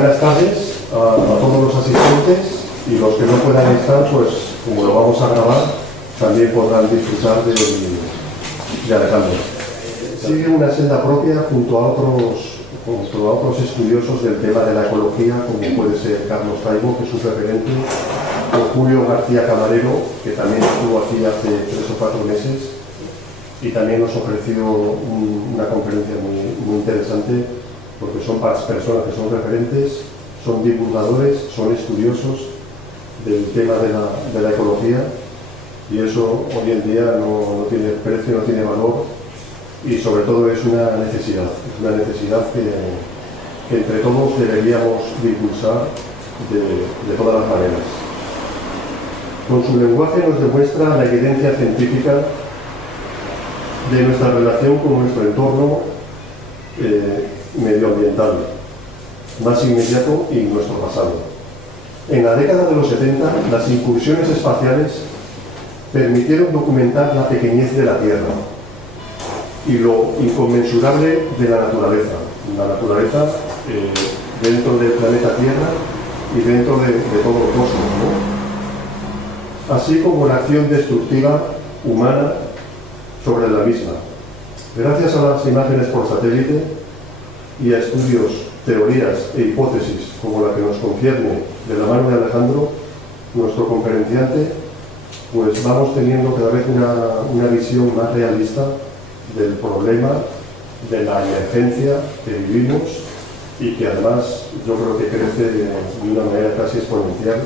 buenas tardes a todos los asistentes, y los que no puedan estar, pues como lo vamos a grabar, también podrán disfrutar de Alejandro. Sigue una senda propia junto a otros estudiosos del tema de la ecología, como puede ser Carlos Taibo, que es su referente, o Julio García Camarero, que también estuvo aquí hace 3 o 4 meses y también nos ofreció una conferencia muy interesante, porque son personas que son referentes, son divulgadores, son estudiosos del tema de la ecología, y eso hoy en día no tiene precio, no tiene valor, y sobre todo es una necesidad que entre todos deberíamos impulsar de todas las maneras. Con su lenguaje nos demuestra la evidencia científica de nuestra relación con nuestro entorno medioambiental más inmediato y nuestro pasado. En la década de los 70, las incursiones espaciales permitieron documentar la pequeñez de la Tierra y lo inconmensurable de la naturaleza dentro del planeta Tierra y dentro de todo el cosmos, ¿no? Así como la acción destructiva humana sobre la misma. Gracias a las imágenes por satélite y a estudios, teorías e hipótesis como la que nos concierne de la mano de Alejandro, nuestro conferenciante, pues vamos teniendo cada vez una visión más realista del problema, de la emergencia que vivimos, y que además yo creo que crece de una manera casi exponencial.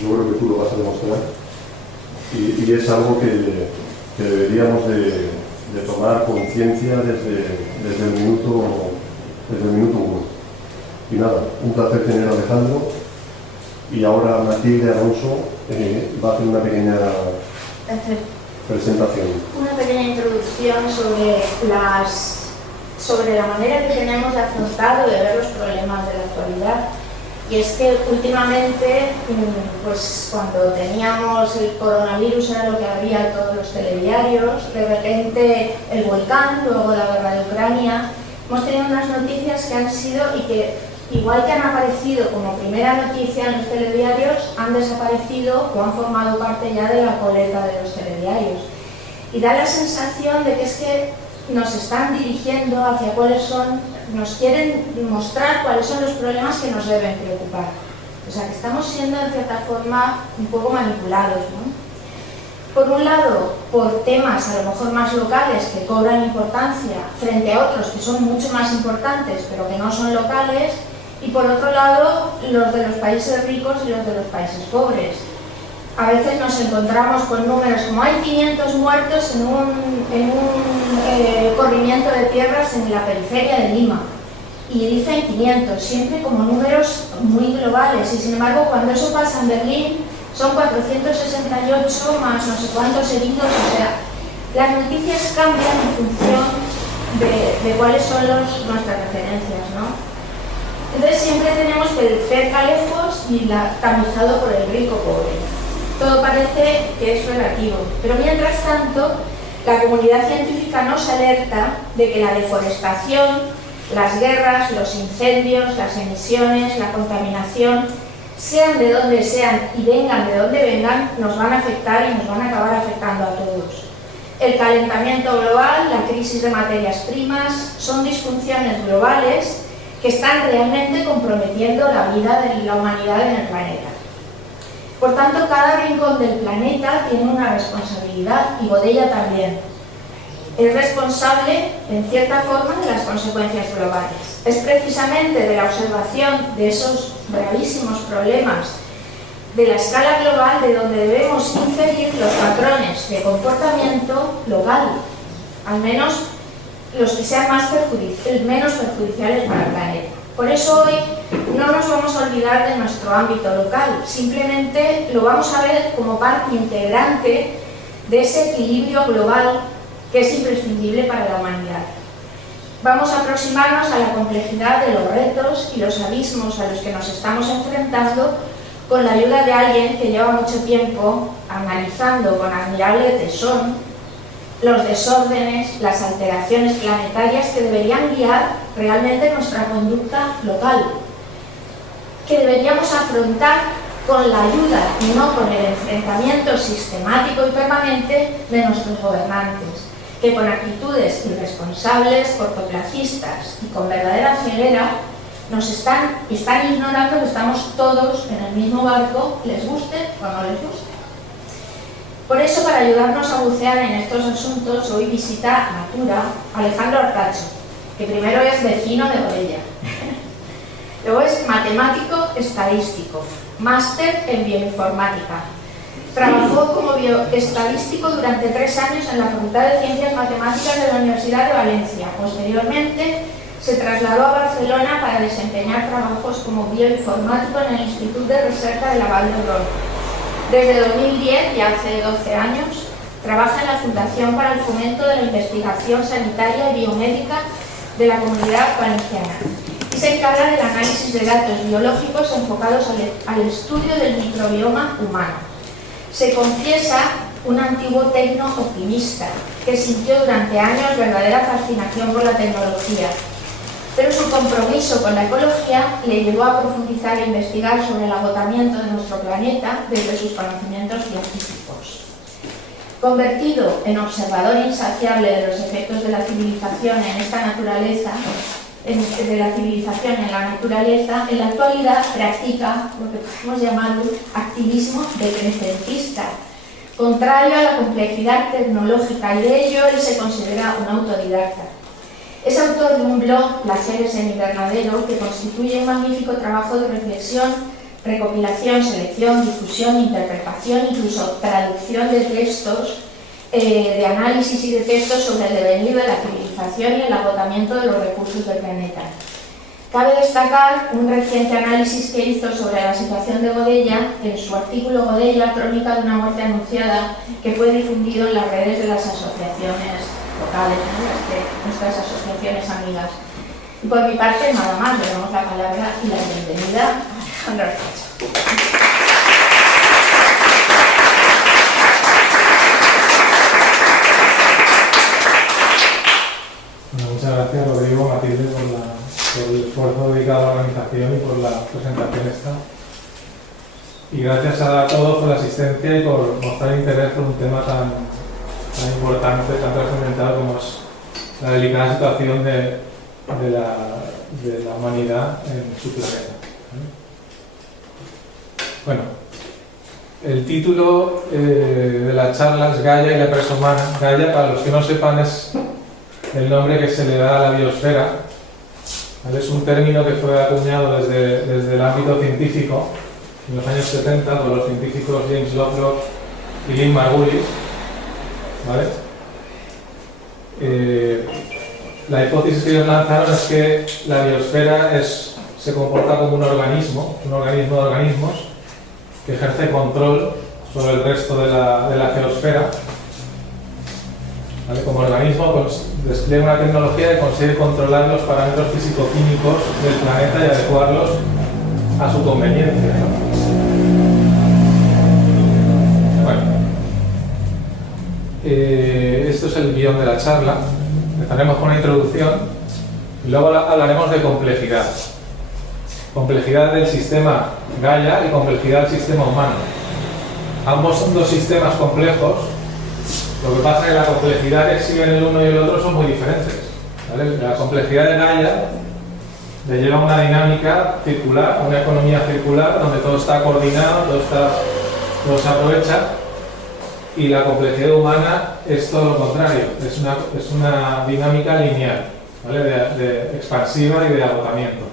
Yo creo que tú lo vas a demostrar, y es algo que deberíamos de tomar conciencia desde el minuto 1. Y nada, un placer tener a Alejandro, y ahora Matilde Alonso va a hacer una pequeña presentación. Una pequeña introducción sobre la manera que tenemos de afrontar o de ver los problemas de la actualidad. Y es que últimamente, pues cuando teníamos el coronavirus era lo que había en todos los telediarios, de repente el volcán, luego la guerra de Ucrania. Hemos tenido unas noticias que han sido, y que igual que han aparecido como primera noticia en los telediarios, han desaparecido o han formado parte ya de la coleta de los telediarios. Y da la sensación de que es que nos están dirigiendo hacia nos quieren mostrar cuáles son los problemas que nos deben preocupar. O sea, que estamos siendo en cierta forma un poco manipulados, ¿no? Por un lado, por temas a lo mejor más locales que cobran importancia frente a otros que son mucho más importantes pero que no son locales, y por otro lado, los de los países ricos y los de los países pobres. A veces nos encontramos con números como hay 500 muertos en un corrimiento de tierras en la periferia de Lima, y dicen 500, siempre como números muy globales, y sin embargo cuando eso pasa en Berlín son 468 más no sé cuántos heridos. O sea, las noticias cambian en función de cuáles son nuestras referencias, ¿no? Entonces siempre tenemos que el cerca lejos y tamizado por el rico pobre. Todo parece que es relativo, pero mientras tanto la comunidad científica nos alerta de que la deforestación, las guerras, los incendios, las emisiones, la contaminación, sean de donde sean y vengan de donde vengan, nos van a afectar y nos van a acabar afectando a todos. El calentamiento global, la crisis de materias primas, son disfunciones globales que están realmente comprometiendo la vida de la humanidad en el planeta. Por tanto, cada rincón del planeta tiene una responsabilidad, y Godella también. Es responsable, en cierta forma, de las consecuencias globales. Es precisamente de la observación de esos gravísimos problemas de la escala global de donde debemos inferir los patrones de comportamiento local, al menos los que sean menos perjudiciales para el planeta. Por eso hoy no nos vamos a olvidar de nuestro ámbito local, simplemente lo vamos a ver como parte integrante de ese equilibrio global que es imprescindible para la humanidad. Vamos a aproximarnos a la complejidad de los retos y los abismos a los que nos estamos enfrentando con la ayuda de alguien que lleva mucho tiempo analizando con admirable tesón los desórdenes, las alteraciones planetarias que deberían guiar realmente nuestra conducta local. que deberíamos afrontar con la ayuda y no con el enfrentamiento sistemático y permanente de nuestros gobernantes, que con actitudes irresponsables, cortoplacistas y con verdadera ceguera nos están ignorando que estamos todos en el mismo barco, les guste o no les guste. Por eso, para ayudarnos a bucear en estos asuntos, hoy visita Natura Alejandro Artacho, que primero es vecino de Godella. Luego es matemático estadístico, máster en bioinformática. Trabajó como bioestadístico durante 3 años en la Facultad de Ciencias Matemáticas de la Universidad de Valencia. Posteriormente se trasladó a Barcelona para desempeñar trabajos como bioinformático en el Instituto de Recerca de la Vall d'Hebron. Desde 2010, y hace 12 años, trabaja en la Fundación para el Fomento de la Investigación Sanitaria y Biomédica de la Comunidad Valenciana y se encarga del análisis de datos biológicos enfocados al estudio del microbioma humano. Se confiesa un antiguo tecno-optimista que sintió durante años verdadera fascinación por la tecnología, pero su compromiso con la ecología le llevó a profundizar e investigar sobre el agotamiento de nuestro planeta desde sus conocimientos científicos. Convertido en observador insaciable de los efectos de la civilización en esta naturaleza, en la naturaleza, en la actualidad practica lo que podemos llamar un activismo decrecentista, contrario a la complejidad tecnológica, y de ello él se considera un autodidacta. Es autor de un blog, Placeres en Invernadero, que constituye un magnífico trabajo de reflexión, recopilación, selección, difusión, interpretación, incluso traducción de textos, de análisis y de textos sobre el devenir de la civilización y el agotamiento de los recursos del planeta. Cabe destacar un reciente análisis que hizo sobre la situación de Godella en su artículo Godella, crónica de una muerte anunciada, que fue difundido en las redes de las asociaciones locales, de nuestras asociaciones amigas. Y por mi parte, nada más, le damos la palabra y la bienvenida a Alejandro Artacho. Muchas gracias, Rodrigo, Matilde, por el esfuerzo dedicado a la organización y por la presentación esta. Y gracias a todos por la asistencia y por mostrar interés por un tema tan importante, tan trascendental como es la delicada situación de la humanidad en su planeta. Bueno, el título de la charla es Gaia y la empresa humana. Gaia, para los que no sepan, es el nombre que se le da a la biosfera. ¿Vale? Es un término que fue acuñado desde el ámbito científico en los años 70 por los científicos James Lovelock y Lynn Margulis. ¿Vale? La hipótesis que ellos lanzaron es que la biosfera se comporta como un organismo de organismos que ejerce control sobre el resto de la geosfera. ¿Vale? Como organismo, pues, despliega una tecnología que consigue controlar los parámetros físico-químicos del planeta y adecuarlos a su conveniencia, ¿no? Bueno, esto es el guión de la charla. Empezaremos con una introducción y luego hablaremos de complejidad. Complejidad del sistema Gaia y complejidad del sistema humano. Ambos son dos sistemas complejos. Lo que pasa es que la complejidad que exhiben el uno y el otro son muy diferentes, ¿vale? La complejidad de Gaia le lleva a una dinámica circular, a una economía circular, donde todo está coordinado, todo se aprovecha, y la complejidad humana es todo lo contrario, es una dinámica lineal, ¿vale? de expansiva y de agotamiento.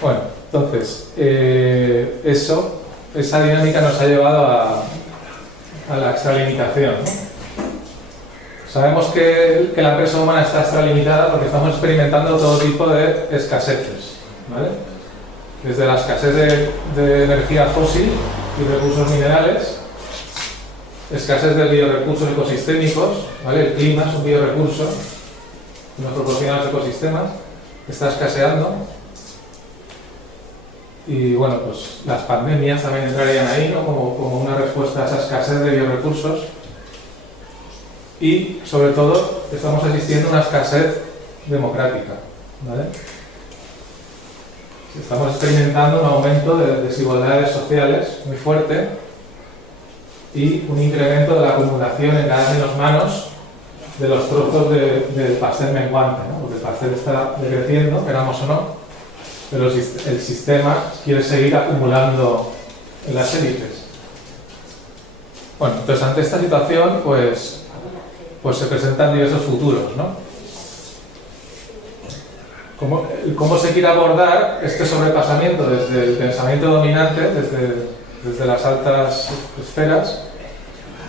Bueno, entonces, esa dinámica nos ha llevado a la extralimitación, ¿no? Sabemos que la empresa humana está extralimitada porque estamos experimentando todo tipo de escaseces, ¿vale? Desde la escasez de energía fósil y recursos minerales, escasez de biorecursos ecosistémicos, ¿vale? El clima es un biorecurso que nos proporciona los ecosistemas, que está escaseando. Y bueno, pues las pandemias también entrarían ahí, ¿no? como una respuesta a esa escasez de biorecursos. Y sobre todo estamos asistiendo a una escasez democrática, ¿vale? Estamos experimentando un aumento de desigualdades sociales muy fuerte y un incremento de la acumulación en cada menos manos de los trozos del pastel menguante, ¿no? Porque el pastel está decreciendo, queramos o no, pero el sistema quiere seguir acumulando en las élites. Bueno, entonces ante esta situación pues se presentan diversos futuros, ¿no? ¿Cómo se quiere abordar este sobrepasamiento desde el pensamiento dominante, desde las altas esferas?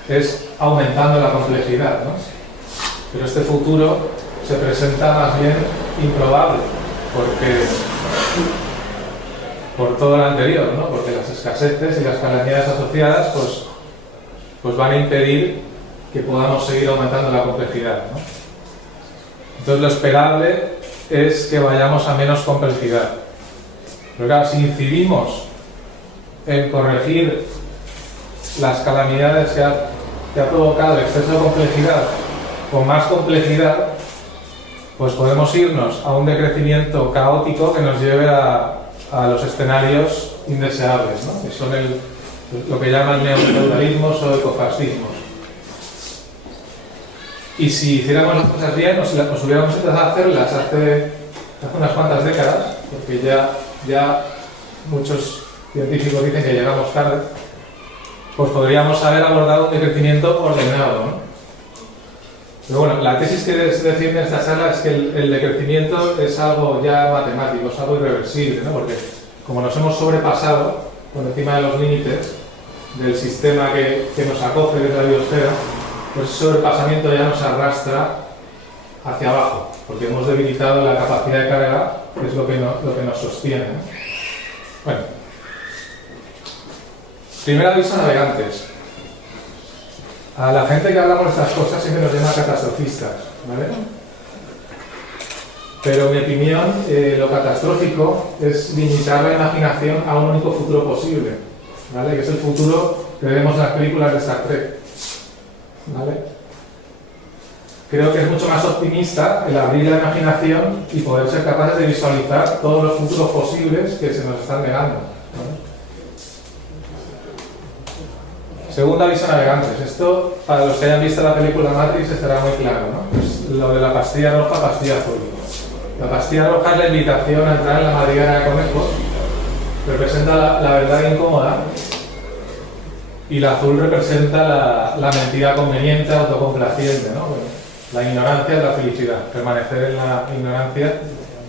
Es aumentando la complejidad, ¿no? Pero este futuro se presenta más bien improbable, por todo lo anterior, ¿no? Porque las escaseces y las calamidades asociadas pues van a impedir que podamos seguir aumentando la complejidad, ¿no? Entonces lo esperable es que vayamos a menos complejidad. Pero claro, si incidimos en corregir las calamidades que ha provocado el exceso de complejidad con más complejidad, pues podemos irnos a un decrecimiento caótico que nos lleve a los escenarios indeseables, ¿no? Que son lo que llaman neofeudalismos o ecofascismos. Y si hiciéramos las cosas bien, nos hubiéramos intentado hacerlas hace unas cuantas décadas, porque ya muchos científicos dicen que llegamos tarde, pues podríamos haber abordado un decrecimiento ordenado, ¿no? Pero bueno, la tesis que se defiende en esta sala es que el decrecimiento es algo ya matemático, es algo irreversible, ¿no? Porque como nos hemos sobrepasado por encima de los límites del sistema que nos acoge, que es la biosfera, pues ese sobrepasamiento ya nos arrastra hacia abajo, porque hemos debilitado la capacidad de carga, que es lo que nos sostiene, ¿no? Bueno, primer aviso a navegantes. A la gente que hablamos de estas cosas siempre nos llama catastrofistas, ¿vale? Pero en mi opinión, lo catastrófico es limitar la imaginación a un único futuro posible, ¿vale? Que es el futuro que vemos en las películas de Star Trek, ¿vale? Creo que es mucho más optimista el abrir la imaginación y poder ser capaces de visualizar todos los futuros posibles que se nos están negando, ¿vale? Segundo aviso a navegantes. Esto, para los que hayan visto la película Matrix, estará muy claro, ¿no? Pues lo de la pastilla roja, pastilla azul. La pastilla roja es la invitación a entrar en la madriguera de conejos, representa la verdad incómoda, y la azul representa la mentira conveniente, autocomplaciente, ¿no? Bueno, la ignorancia es la felicidad, permanecer en la ignorancia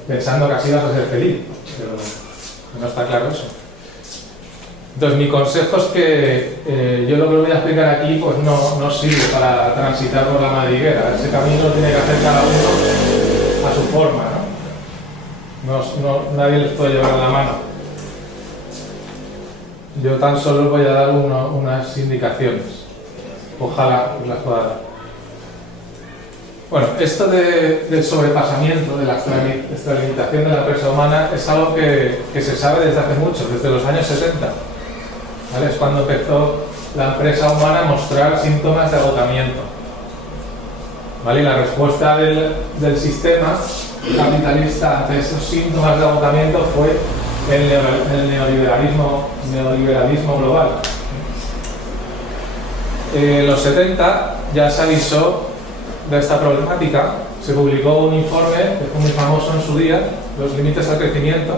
pensando que así vas a ser feliz, pero no está claro eso. Entonces mi consejo es que yo lo que voy a explicar aquí pues no sirve para transitar por la madriguera. Ese camino lo tiene que hacer cada uno a su forma, ¿no? Nadie les puede llevar la mano. Yo tan solo voy a dar unas indicaciones. Ojalá las pueda dar. Bueno, esto del sobrepasamiento, de la extralimitación de la empresa humana es algo que se sabe desde hace mucho, desde los años 70. ¿Vale? Es cuando empezó la empresa humana a mostrar síntomas de agotamiento. ¿Vale? Y la respuesta del sistema capitalista ante esos síntomas de agotamiento fue el neoliberalismo global. En los 70 ya se avisó de esta problemática, se publicó un informe que fue muy famoso en su día, Los límites al crecimiento,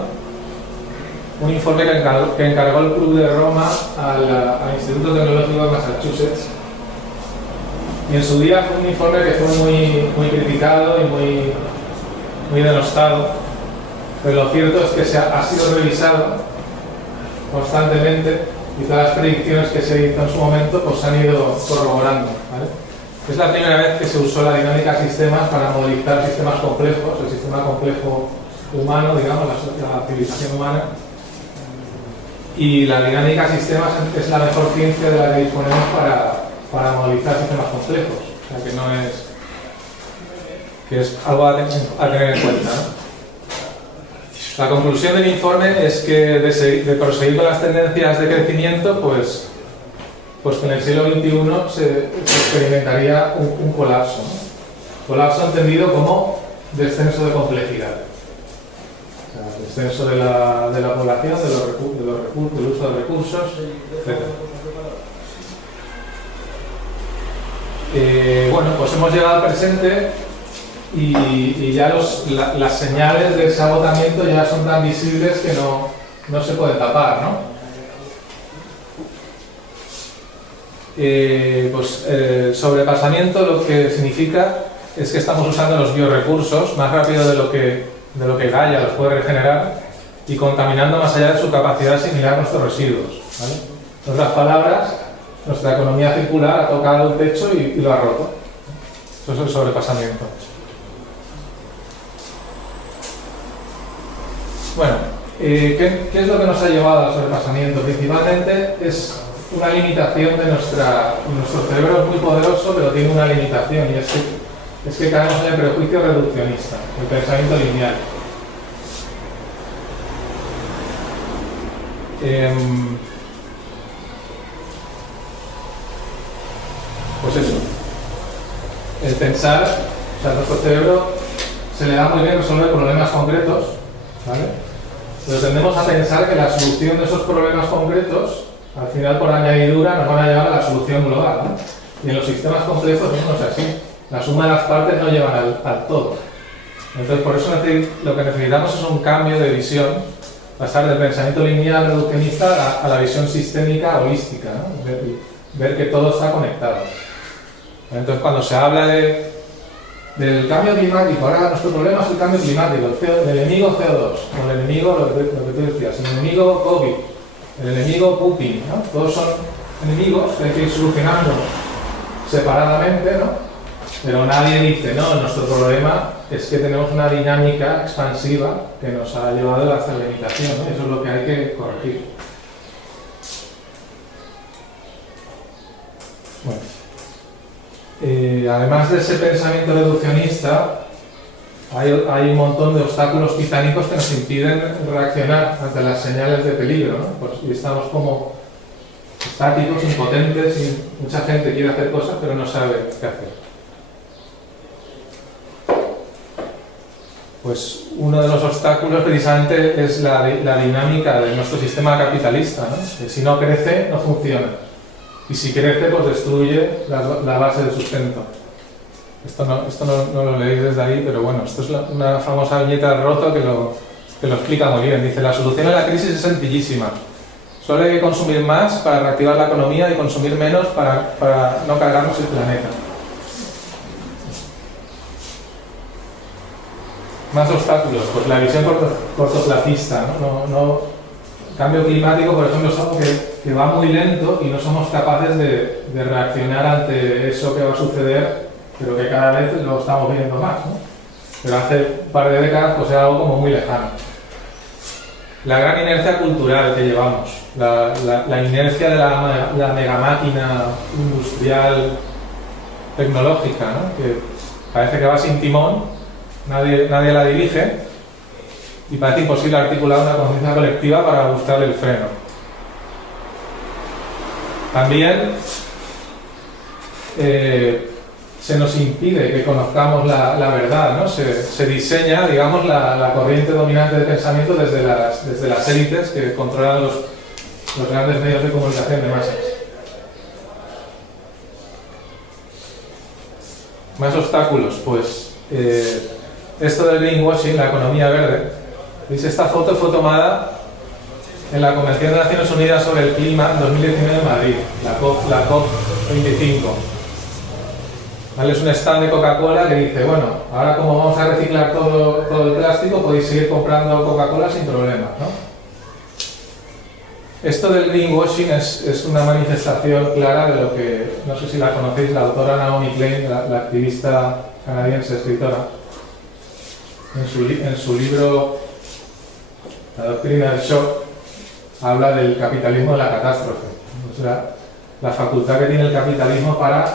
un informe que encargó el Club de Roma al Instituto Tecnológico de Massachusetts, y en su día fue un informe que fue muy criticado y muy denostado, pero lo cierto es que ha sido revisado constantemente y todas las predicciones que se hizo en su momento pues se han ido corroborando, ¿vale? Es la primera vez que se usó la dinámica de sistemas para modelizar sistemas complejos, el sistema complejo humano, digamos, la civilización humana. Y la dinámica de sistemas es la mejor ciencia de la que disponemos para modelizar sistemas complejos. O sea, que es algo a tener en cuenta, ¿no? La conclusión del informe es que de proseguir con las tendencias de crecimiento, pues en el siglo XXI se experimentaría un colapso, ¿no? Colapso entendido como descenso de complejidad. El descenso de la población, del uso de recursos, etc. Bueno, pues hemos llegado al presente y ya las señales de ese agotamiento ya son tan visibles que no se pueden tapar, ¿no? Pues el sobrepasamiento lo que significa es que estamos usando los biorecursos más rápido de lo que Gaia los puede regenerar y contaminando más allá de su capacidad de asimilar nuestros residuos, ¿vale? En otras palabras, nuestra economía circular ha tocado el techo y lo ha roto. Eso es el sobrepasamiento. Bueno, ¿qué es lo que nos ha llevado al sobrepasamiento? Principalmente es una limitación de nuestro cerebro. Es muy poderoso, pero tiene una limitación, y es que caemos en el prejuicio reduccionista, el pensamiento lineal. Pues eso, el pensar, o sea, nuestro cerebro se le da muy bien resolver problemas concretos, ¿vale? Pero tendemos a pensar que la solución de esos problemas concretos, al final por añadidura, nos van a llevar a la solución global, ¿no? Y en los sistemas complejos no es así. La suma de las partes no llevan al todo. Entonces, por eso lo que necesitamos es un cambio de visión, pasar del pensamiento lineal reduccionista a la visión sistémica holística, ¿no? Ver que todo está conectado. Entonces, cuando se habla del cambio climático, ahora nuestro problema es el cambio climático, el enemigo CO2, o el enemigo, lo que tú decías, el enemigo COVID, el enemigo Putin, ¿no? Todos son enemigos que hay que ir solucionando separadamente, ¿no? Pero nadie dice, no, nuestro problema es que tenemos una dinámica expansiva que nos ha llevado hasta la limitación, ¿no? Eso es lo que hay que corregir. Bueno. Además de ese pensamiento reduccionista, hay un montón de obstáculos titánicos que nos impiden reaccionar ante las señales de peligro, ¿no? Pues, y estamos como estáticos, impotentes, y mucha gente quiere hacer cosas pero no sabe qué hacer. Pues uno de los obstáculos precisamente es la dinámica de nuestro sistema capitalista, ¿no? Que si no crece, no funciona. Y si crece, pues destruye la base de sustento. Esto no lo leéis desde ahí, pero bueno, esto es una famosa viñeta de Roto que lo explica muy bien. Dice, la solución a la crisis es sencillísima. Solo hay que consumir más para reactivar la economía y consumir menos para no cargarnos el planeta. Más obstáculos, pues la visión cortoplacista, ¿no? Cambio climático, por ejemplo, es algo que va muy lento y no somos capaces de reaccionar ante eso que va a suceder, pero que cada vez lo estamos viendo más, ¿no? Pero hace un par de décadas pues era algo como muy lejano. La gran inercia cultural que llevamos, la inercia de la megamáquina industrial tecnológica, ¿no? Que parece que va sin timón, nadie la dirige, y parece imposible articular una conciencia colectiva para buscar el freno. También se nos impide que conozcamos la verdad, ¿no? Se diseña, digamos, la corriente dominante de pensamiento desde las élites que controlan los grandes medios de comunicación de masas. Más obstáculos, pues esto del greenwashing, la economía verde. ¿Veis? Esta foto fue tomada en la Convención de Naciones Unidas sobre el Clima en 2019 en Madrid, la COP25. ¿Vale? Es un stand de Coca-Cola que dice, bueno, ahora como vamos a reciclar todo el plástico, podéis seguir comprando Coca-Cola sin problemas, ¿no? Esto del greenwashing es una manifestación clara de lo que, no sé si la conocéis, la autora Naomi Klein, la activista canadiense, escritora. En su libro La doctrina del shock habla del capitalismo de la catástrofe, o sea, la facultad que tiene el capitalismo para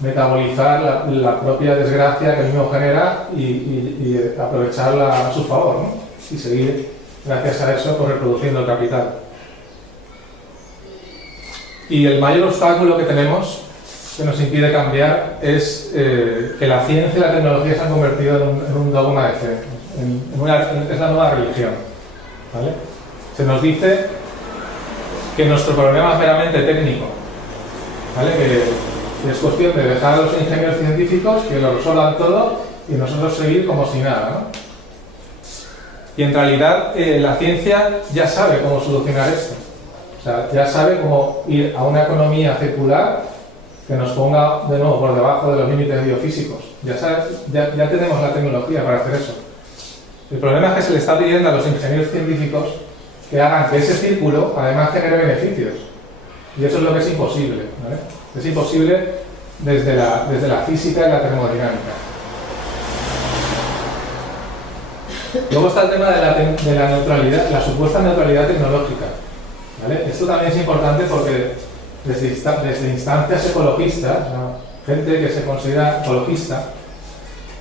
metabolizar la propia desgracia que el mismo genera y aprovecharla a su favor, ¿no? Y seguir, gracias a eso, pues, reproduciendo el capital. Y el mayor obstáculo que tenemos, que nos impide cambiar, es que la ciencia y la tecnología se han convertido en un dogma de fe. es la nueva religión, ¿vale? Se nos dice que nuestro problema es meramente técnico, ¿vale? Que es cuestión de dejar a los ingenieros científicos que lo resuelvan todo y nosotros seguir como si nada, ¿no? Y en realidad la ciencia ya sabe cómo solucionar esto. O sea, ya sabe cómo ir a una economía circular que nos ponga de nuevo por debajo de los límites biofísicos. Ya tenemos la tecnología para hacer eso. El problema es que se le está pidiendo a los ingenieros científicos que hagan que ese círculo además genere beneficios. Y eso es lo que es imposible, ¿vale? Es imposible desde la física y la termodinámica. Luego está el tema de la neutralidad, la supuesta neutralidad tecnológica, ¿vale? Esto también es importante porque desde instancias ecologistas, ¿no? Gente que se considera ecologista,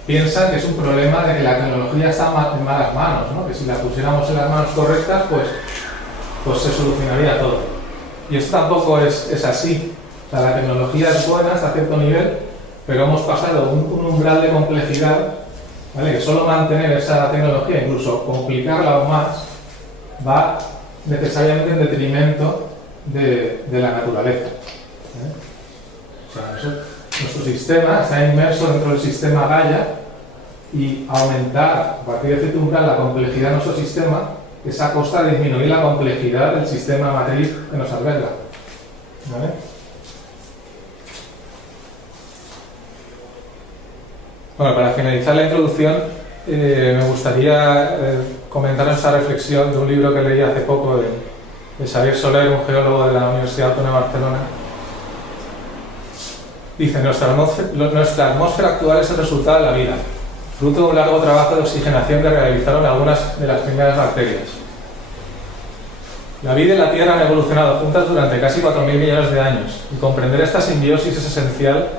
piensa que es un problema de que la tecnología está en malas manos, ¿no? Que si la pusiéramos en las manos correctas, pues se solucionaría todo. Y esto tampoco es así. O sea, la tecnología es buena hasta cierto nivel, pero hemos pasado un umbral de complejidad, ¿vale? Que solo mantener esa tecnología, incluso complicarla aún más, va necesariamente en detrimento de la naturaleza, ¿eh? O sea, nuestro sistema está inmerso dentro del sistema Gaia y aumentar a partir de cierto umbral la complejidad de nuestro sistema es a costa de disminuir la complejidad del sistema matriz que nos alberga, ¿vale? Bueno, para finalizar la introducción, me gustaría comentar esta reflexión de un libro que leí hace poco de Xavier Soler, un geólogo de la Universidad Autónoma de Barcelona. Dice: nuestra atmósfera actual es el resultado de la vida, fruto de un largo trabajo de oxigenación que realizaron algunas de las primeras bacterias. La vida y la Tierra han evolucionado juntas durante casi 4.000 millones de años, y comprender esta simbiosis es esencial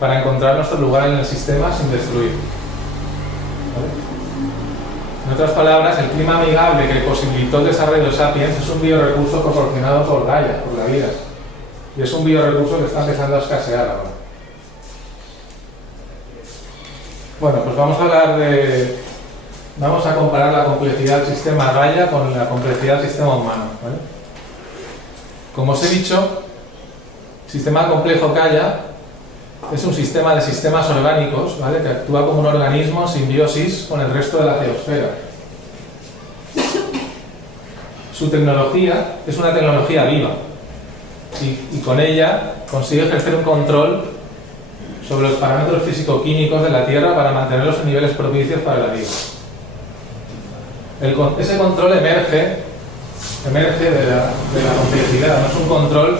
para encontrar nuestro lugar en el sistema sin destruir. ¿Vale? En otras palabras, el clima amigable que posibilitó el desarrollo de Sapiens es un biorecurso proporcionado por Gaia, por la vida, y es un biorecurso que está empezando a escasear ahora. Bueno, pues vamos a comparar la complejidad del sistema Gaia con la complejidad del sistema humano, ¿vale? Como os he dicho, el sistema complejo Gaia es un sistema de sistemas orgánicos, ¿vale? Que actúa como un organismo en simbiosis con el resto de la geosfera. Su tecnología es una tecnología viva y con ella consigue ejercer un control sobre los parámetros físico-químicos de la Tierra para mantenerlos en niveles propicios para la vida. Ese control emerge de la complejidad, no es un control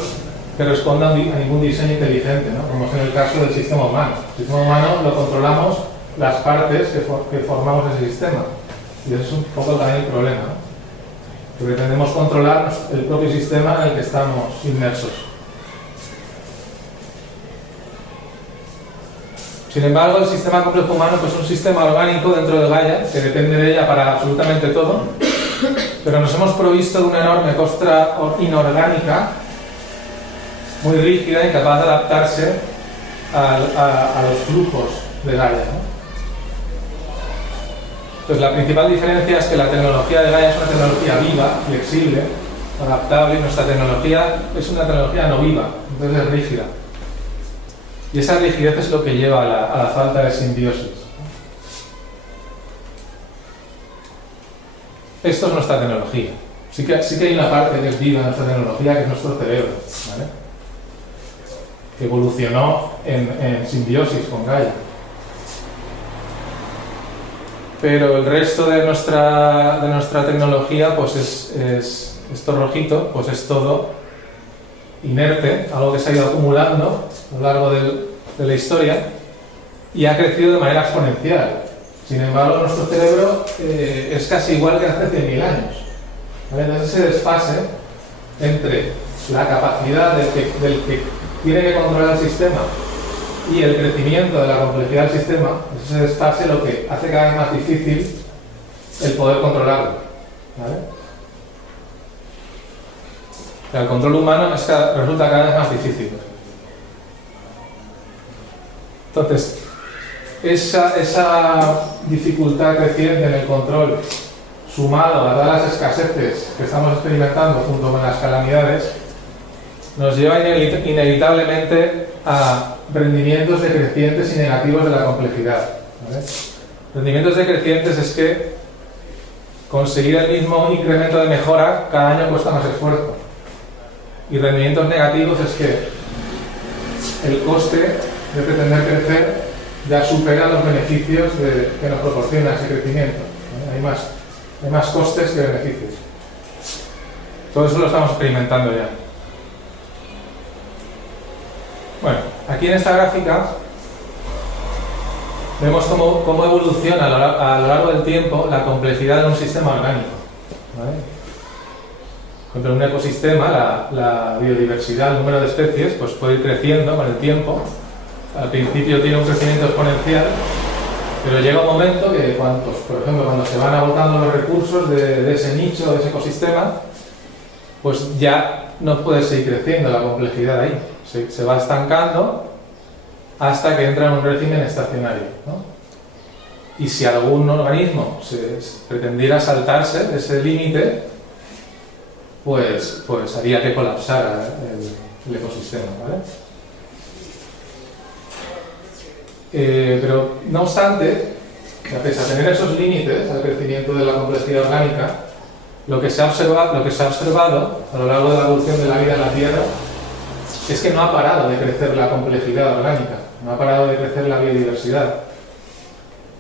que responda a ningún diseño inteligente, ¿no? Como es en el caso del sistema humano. El sistema humano lo controlamos las partes que formamos ese sistema, y ese es un poco también el problema, ¿no? Que pretendemos controlar el propio sistema en el que estamos inmersos. Sin embargo, el sistema complejo humano pues, es un sistema orgánico dentro de Gaia que depende de ella para absolutamente todo, pero nos hemos provisto de una enorme costra inorgánica muy rígida, incapaz de adaptarse a los flujos de Gaia, ¿no? Pues la principal diferencia es que la tecnología de Gaia es una tecnología viva, flexible, adaptable, y nuestra tecnología es una tecnología no viva, entonces es rígida. Y esa rigidez es lo que lleva a la falta de simbiosis. Esto es nuestra tecnología. Sí que hay una parte que es viva en nuestra tecnología, que es nuestro cerebro, ¿vale? Que evolucionó en simbiosis con Gaia. Pero el resto de nuestra tecnología, pues esto rojito, pues es todo inerte, algo que se ha ido acumulando a lo largo de la historia y ha crecido de manera exponencial. Sin embargo, nuestro cerebro es casi igual que hace 100.000 años, ¿vale? Entonces ese desfase entre la capacidad del que tiene que controlar el sistema y el crecimiento de la complejidad del sistema, ese desfase lo que hace cada vez más difícil el poder controlarlo, ¿vale? El control humano resulta cada vez más difícil. Entonces, esa dificultad creciente en el control, sumado a todas las escaseces que estamos experimentando junto con las calamidades, nos lleva inevitablemente a rendimientos decrecientes y negativos de la complejidad, ¿vale? Rendimientos decrecientes es que conseguir el mismo incremento de mejora cada año cuesta más esfuerzo. Y rendimientos negativos es que el coste de pretender crecer ya supera los beneficios que nos proporciona ese crecimiento, ¿vale? Hay más costes que beneficios. Todo eso lo estamos experimentando ya. Bueno, aquí en esta gráfica vemos cómo evoluciona a lo largo del tiempo la complejidad de un sistema orgánico, ¿vale? Contra un ecosistema, la biodiversidad, el número de especies, pues puede ir creciendo con el tiempo. Al principio tiene un crecimiento exponencial, pero llega un momento que, por ejemplo, cuando se van agotando los recursos de ese nicho, de ese ecosistema, pues ya no puede seguir creciendo la complejidad ahí. Se va estancando hasta que entra en un régimen estacionario, ¿no? Y si algún organismo pretendiera saltarse ese límite, pues haría que colapsara el ecosistema, ¿vale? Pero no obstante, pese a tener esos límites al crecimiento de la complejidad orgánica, lo que se ha observado a lo largo de la evolución de la vida en la Tierra es que no ha parado de crecer la complejidad orgánica, no ha parado de crecer la biodiversidad.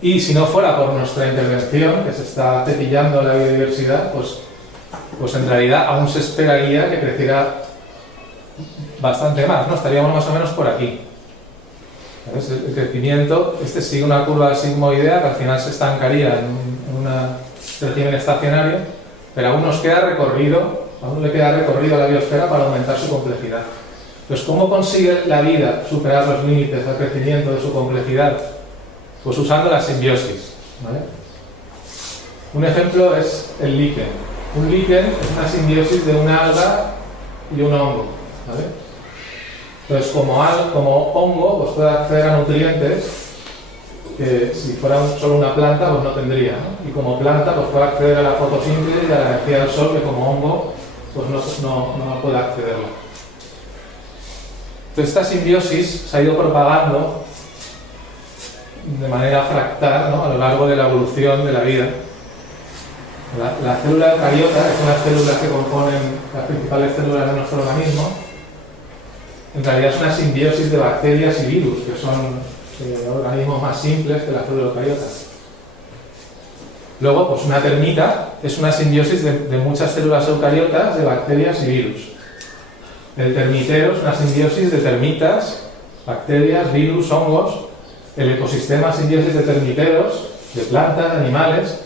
Y si no fuera por nuestra intervención, que se está cepillando la biodiversidad, pues en realidad aún se esperaría que creciera bastante más, ¿no? Estaríamos más o menos por aquí. ¿Sabes? El crecimiento, sigue una curva sigmoidea que al final se estancaría en un régimen estacionario, pero aún le queda recorrido a la biosfera para aumentar su complejidad. Pues ¿cómo consigue la vida superar los límites al crecimiento de su complejidad? Pues usando la simbiosis, ¿vale? Un ejemplo es el líquen. Un líquen es una simbiosis de una alga y un hongo, ¿vale? Entonces, como hongo, pues puede acceder a nutrientes que si fuera solo una planta, pues no tendría, ¿no? Y como planta, pues puede acceder a la fotosíntesis y a la energía del sol, que como hongo, pues no puede accederla. Entonces, esta simbiosis se ha ido propagando de manera fractal, ¿no? A lo largo de la evolución de la vida. La célula eucariota, que son las células que componen las principales células de nuestro organismo, en realidad es una simbiosis de bacterias y virus, que son organismos más simples que la célula eucariota. Luego, pues una termita es una simbiosis de muchas células eucariotas, de bacterias y virus. El termitero es una simbiosis de termitas, bacterias, virus, hongos. El ecosistema es simbiosis de termiteros, de plantas, de animales.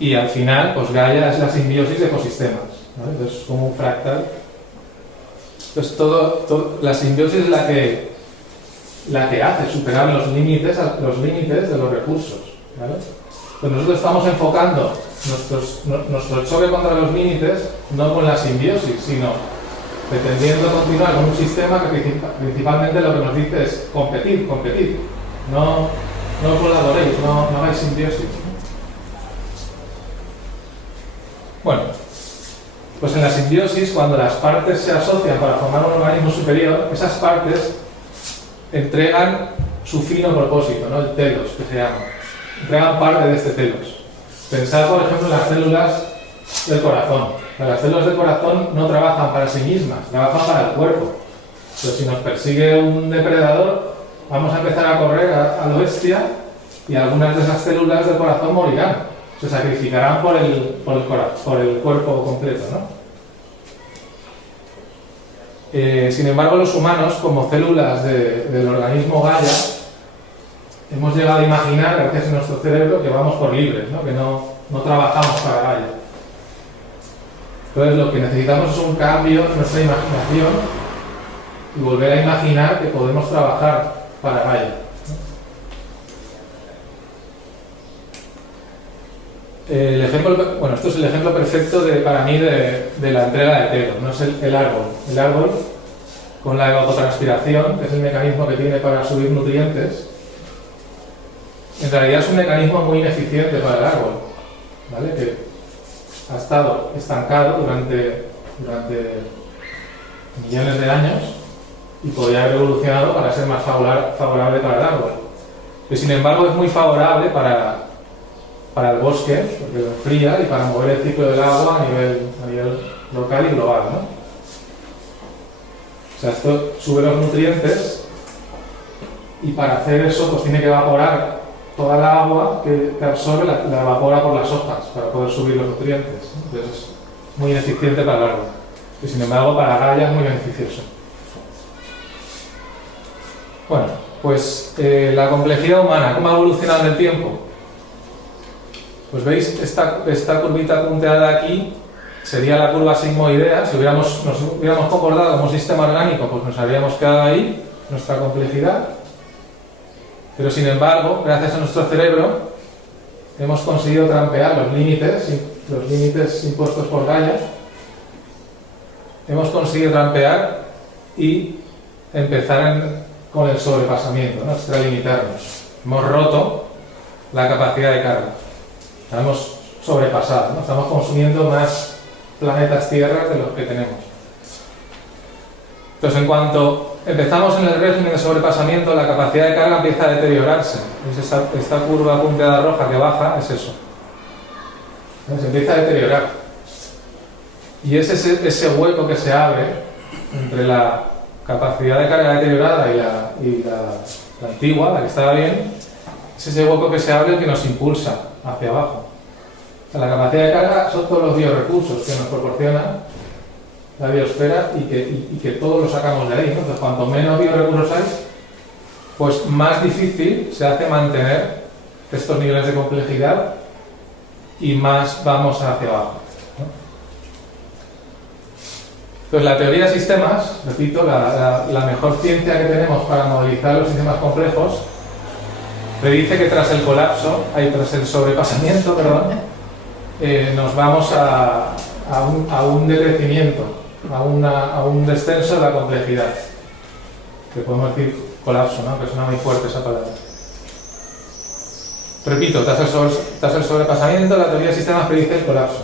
Y al final, pues Gaia es la simbiosis de ecosistemas, ¿vale? Entonces, como un fractal. Entonces, la simbiosis es la que hace superar los límites de los recursos, ¿vale? Pues nosotros estamos enfocando nuestro choque contra los límites no con la simbiosis, sino pretendiendo continuar con un sistema que principalmente lo que nos dice es competir. No colaboréis, no hagáis simbiosis. Bueno, pues en la simbiosis, cuando las partes se asocian para formar un organismo superior, esas partes entregan su fino propósito, ¿no? El telos, que se llama. Entregan parte de este telos. Pensad, por ejemplo, en las células del corazón. Las células del corazón no trabajan para sí mismas, trabajan para el cuerpo. Pero si nos persigue un depredador, vamos a empezar a correr a lo bestia y algunas de esas células del corazón morirán. Se sacrificarán por el cuerpo completo, ¿no? Sin embargo, los humanos, como células del organismo Gaia, hemos llegado a imaginar, gracias a nuestro cerebro, que vamos por libres, ¿no? Que no trabajamos para Gaia. Entonces, lo que necesitamos es un cambio en nuestra imaginación y volver a imaginar que podemos trabajar para Gaia. Esto es el ejemplo perfecto para mí de la entrega de telos, no es el árbol. El árbol, con la evapotranspiración, que es el mecanismo que tiene para subir nutrientes, en realidad es un mecanismo muy ineficiente para el árbol, ¿vale? Que ha estado estancado durante millones de años y podría haber evolucionado para ser más favorable para el árbol. Que sin embargo es muy favorable para el bosque, porque lo enfría, y para mover el ciclo del agua a nivel local y global, ¿no? O sea, esto sube los nutrientes y para hacer eso pues tiene que evaporar toda el agua que absorbe, la evapora por las hojas para poder subir los nutrientes. Entonces es muy ineficiente para el árbol. Y sin embargo para Gaia es muy beneficioso. Bueno, pues la complejidad humana, ¿cómo ha evolucionado en el tiempo? Pues veis, esta curvita punteada aquí sería la curva sigmoidea. Si nos hubiéramos comportado como un sistema orgánico, pues nos habríamos quedado ahí, nuestra complejidad. Pero sin embargo, gracias a nuestro cerebro, hemos conseguido trampear los límites impuestos por Gaia. Hemos conseguido trampear y empezar con el sobrepasamiento, ¿no? Extralimitarnos. Hemos roto la capacidad de carga. La hemos sobrepasado, ¿no? Estamos consumiendo más planetas Tierra de los que tenemos. Entonces, en cuanto empezamos en el régimen de sobrepasamiento, la capacidad de carga empieza a deteriorarse. Esta curva punteada roja que baja es eso. Se empieza a deteriorar. Y es ese hueco que se abre entre la capacidad de carga deteriorada y la antigua, la que estaba bien, es ese hueco que se abre el que nos impulsa hacia abajo. O sea, la capacidad de carga son todos los biorecursos que nos proporciona la biosfera y que todos los sacamos de ahí, ¿no? Entonces, cuanto menos biorecursos hay, pues más difícil se hace mantener estos niveles de complejidad y más vamos hacia abajo, ¿no? Entonces, la teoría de sistemas, repito, la mejor ciencia que tenemos para modelizar los sistemas complejos, predice que tras el sobrepasamiento, nos vamos a un decrecimiento, a un descenso de la complejidad, que podemos decir colapso, ¿no? Que suena muy fuerte esa palabra. Repito, tras el sobrepasamiento, la teoría de sistemas predice el colapso.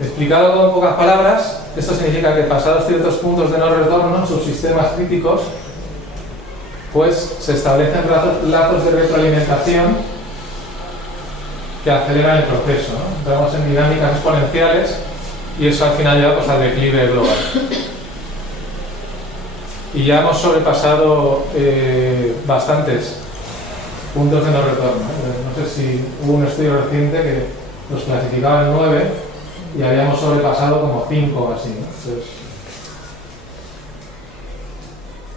Explicado con pocas palabras, esto significa que pasados ciertos puntos de no retorno, subsistemas críticos, pues se establecen lazos de retroalimentación que aceleran el proceso, ¿no? Entramos en dinámicas exponenciales y eso al final lleva pues al declive global. Y ya hemos sobrepasado bastantes puntos de no retorno, ¿eh? No sé si hubo un estudio reciente que los clasificaba en 9 y habíamos sobrepasado como 5 o así, ¿no? Entonces,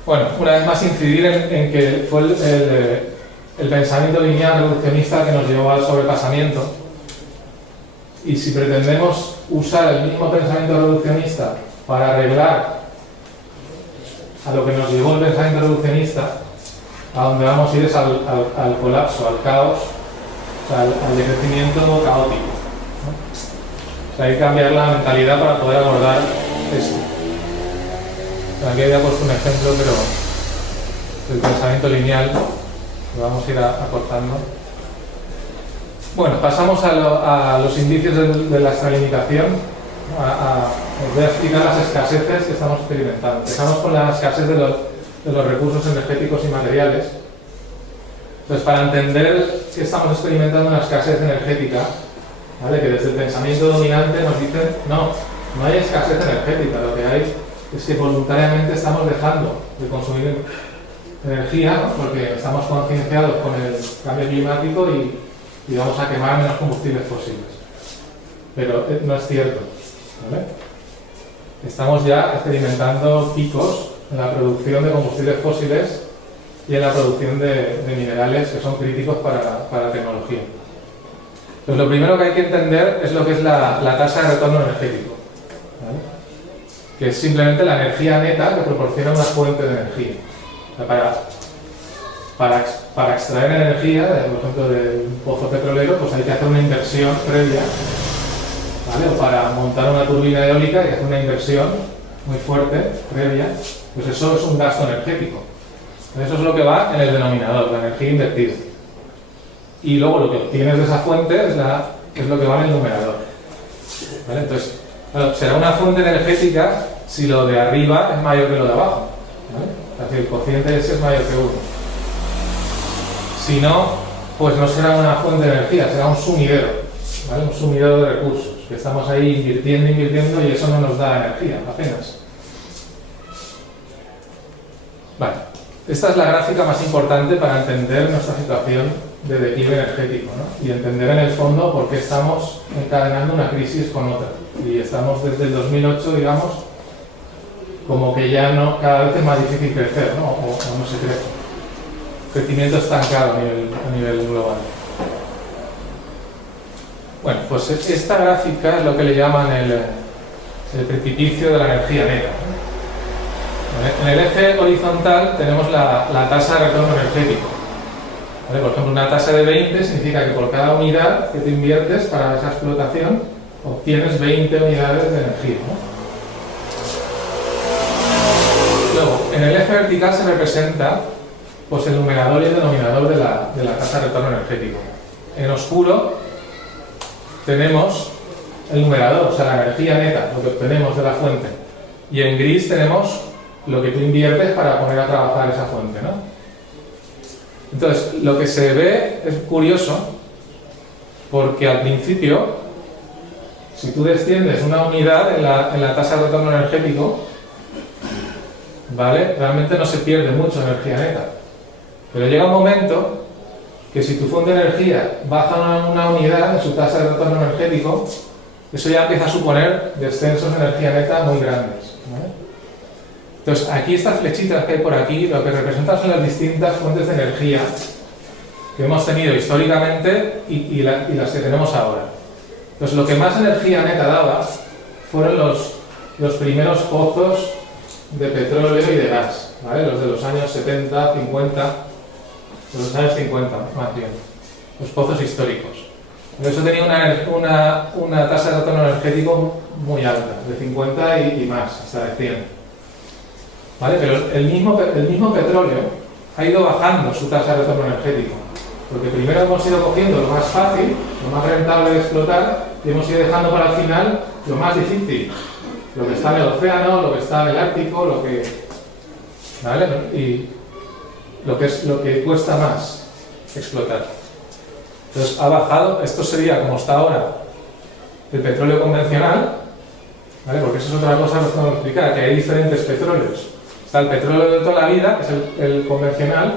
bueno, una vez más incidir en que fue el pensamiento lineal reduccionista que nos llevó al sobrepasamiento, y si pretendemos usar el mismo pensamiento reduccionista para arreglar a lo que nos llevó el pensamiento reduccionista, a donde vamos a ir es al colapso, al caos, o sea, al decrecimiento caótico, ¿no? O sea, hay que cambiar la mentalidad para poder abordar esto. Aquí había puesto un ejemplo, pero el pensamiento lineal lo vamos a ir acortando. Bueno, pasamos a los indicios de la extralimitación. Os voy a explicar las escaseces que estamos experimentando. Empezamos con la escasez de los recursos energéticos y materiales. Entonces, para entender que estamos experimentando una escasez energética, ¿vale? Que desde el pensamiento dominante nos dicen no hay escasez energética, lo que hay es que voluntariamente estamos dejando de consumir energía, ¿no? Porque estamos concienciados con el cambio climático y vamos a quemar menos combustibles fósiles. Pero no es cierto, ¿vale? Estamos ya experimentando picos en la producción de combustibles fósiles y en la producción de minerales que son críticos para la tecnología. Entonces, lo primero que hay que entender es lo que es la tasa de retorno energético, ¿vale? Que es simplemente la energía neta que proporciona una fuente de energía. O sea, para extraer energía, por ejemplo, de un pozo petrolero, pues hay que hacer una inversión previa, ¿vale? O para montar una turbina eólica hay que hacer una inversión muy fuerte, previa, pues eso es un gasto energético. Eso es lo que va en el denominador, la energía invertida. Y luego lo que obtienes de esa fuente es lo que va en el numerador. ¿Vale? Entonces, claro, será una fuente energética si lo de arriba es mayor que lo de abajo. ¿Vale? O sea, si el cociente ese es mayor que 1. Si no, pues no será una fuente de energía, será un sumidero. ¿Vale? Un sumidero de recursos, que estamos ahí invirtiendo y eso no nos da energía, apenas. Vale. Esta es la gráfica más importante para entender nuestra situación de declive energético, ¿no? Y entender en el fondo por qué estamos encadenando una crisis con otra. Y estamos desde el 2008, digamos, como que ya no, cada vez es más difícil crecer, ¿no? O no se crece. Crecimiento estancado a nivel global. Bueno, pues esta gráfica es lo que le llaman el precipicio de la energía neta. En el eje horizontal tenemos la tasa de retorno energético. ¿Vale? Por ejemplo, una tasa de 20 significa que por cada unidad que te inviertes para esa explotación obtienes 20 unidades de energía, ¿no? Luego, en el eje vertical se representa pues, el numerador y el denominador de la tasa de retorno energético. En oscuro tenemos el numerador, o sea, la energía neta, lo que obtenemos de la fuente. Y en gris tenemos lo que tú inviertes para poner a trabajar esa fuente, ¿no? Entonces, lo que se ve es curioso, porque al principio, si tú desciendes una unidad en la tasa de retorno energético, ¿vale? Realmente no se pierde mucho energía neta. Pero llega un momento que si tu fuente de energía baja una unidad en su tasa de retorno energético, eso ya empieza a suponer descensos de energía neta muy grandes, ¿vale? Entonces, aquí estas flechitas que hay por aquí, lo que representan son las distintas fuentes de energía que hemos tenido históricamente y las que tenemos ahora. Entonces, lo que más energía neta daba fueron los primeros pozos de petróleo y de gas, ¿vale? Los de los años 70, 50, de los años 50 más bien, los pozos históricos. Eso tenía una tasa de retorno energético muy alta, de 50 y más, hasta de 100. ¿Vale? Pero el mismo petróleo ha ido bajando su tasa de retorno energético, porque primero hemos ido cogiendo lo más fácil, lo más rentable de explotar, y hemos ido dejando para el final lo más difícil, lo que está en el océano, lo que está en el Ártico, ¿vale? Y lo que cuesta más explotar. Entonces ha bajado, esto sería como está ahora el petróleo convencional, ¿vale? Porque eso es otra cosa que os tengo que explicar, que hay diferentes petróleos. Está el petróleo de toda la vida, que es el convencional,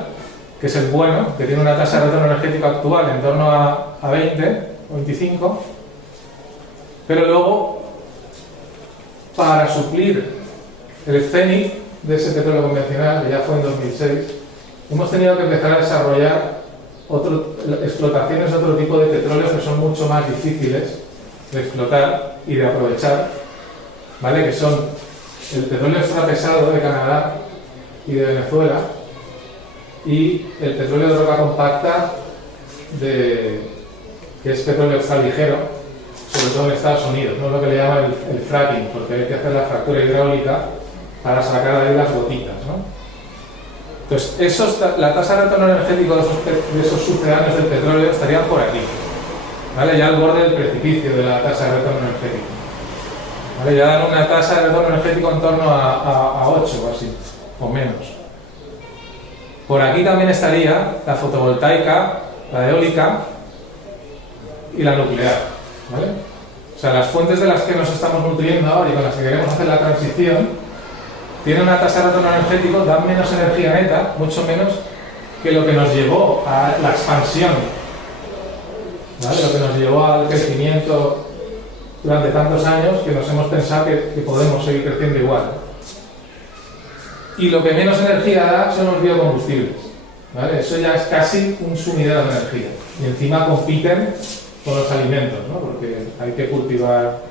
que es el bueno, que tiene una tasa de retorno energético actual en torno a 20 o 25, pero luego, para suplir el cenit de ese petróleo convencional, que ya fue en 2006, hemos tenido que empezar a desarrollar explotaciones de otro tipo de petróleos que son mucho más difíciles de explotar y de aprovechar, ¿vale? Que son el petróleo extra pesado de Canadá y de Venezuela y el petróleo de roca compacta que es petróleo extra ligero, sobre todo en Estados Unidos, no es lo que le llaman el fracking, porque hay que hacer la fractura hidráulica para sacar de ahí las gotitas, ¿no? Entonces, la tasa de retorno energético de esos sucedáneos del petróleo estarían por aquí, ¿vale? Ya al borde del precipicio de la tasa de retorno energético. ¿Vale? Ya dan una tasa de retorno energético en torno a 8 o así, o menos. Por aquí también estaría la fotovoltaica, la eólica y la nuclear, ¿vale? O sea, las fuentes de las que nos estamos nutriendo ahora y con las que queremos hacer la transición tienen una tasa de retorno energético, dan menos energía neta, mucho menos que lo que nos llevó a la expansión, ¿vale? Lo que nos llevó al crecimiento durante tantos años que nos hemos pensado que podemos seguir creciendo igual. Y lo que menos energía da son los biocombustibles, ¿vale? Eso ya es casi un sumidero de energía. Y encima compiten con los alimentos, ¿no? Porque hay que cultivar.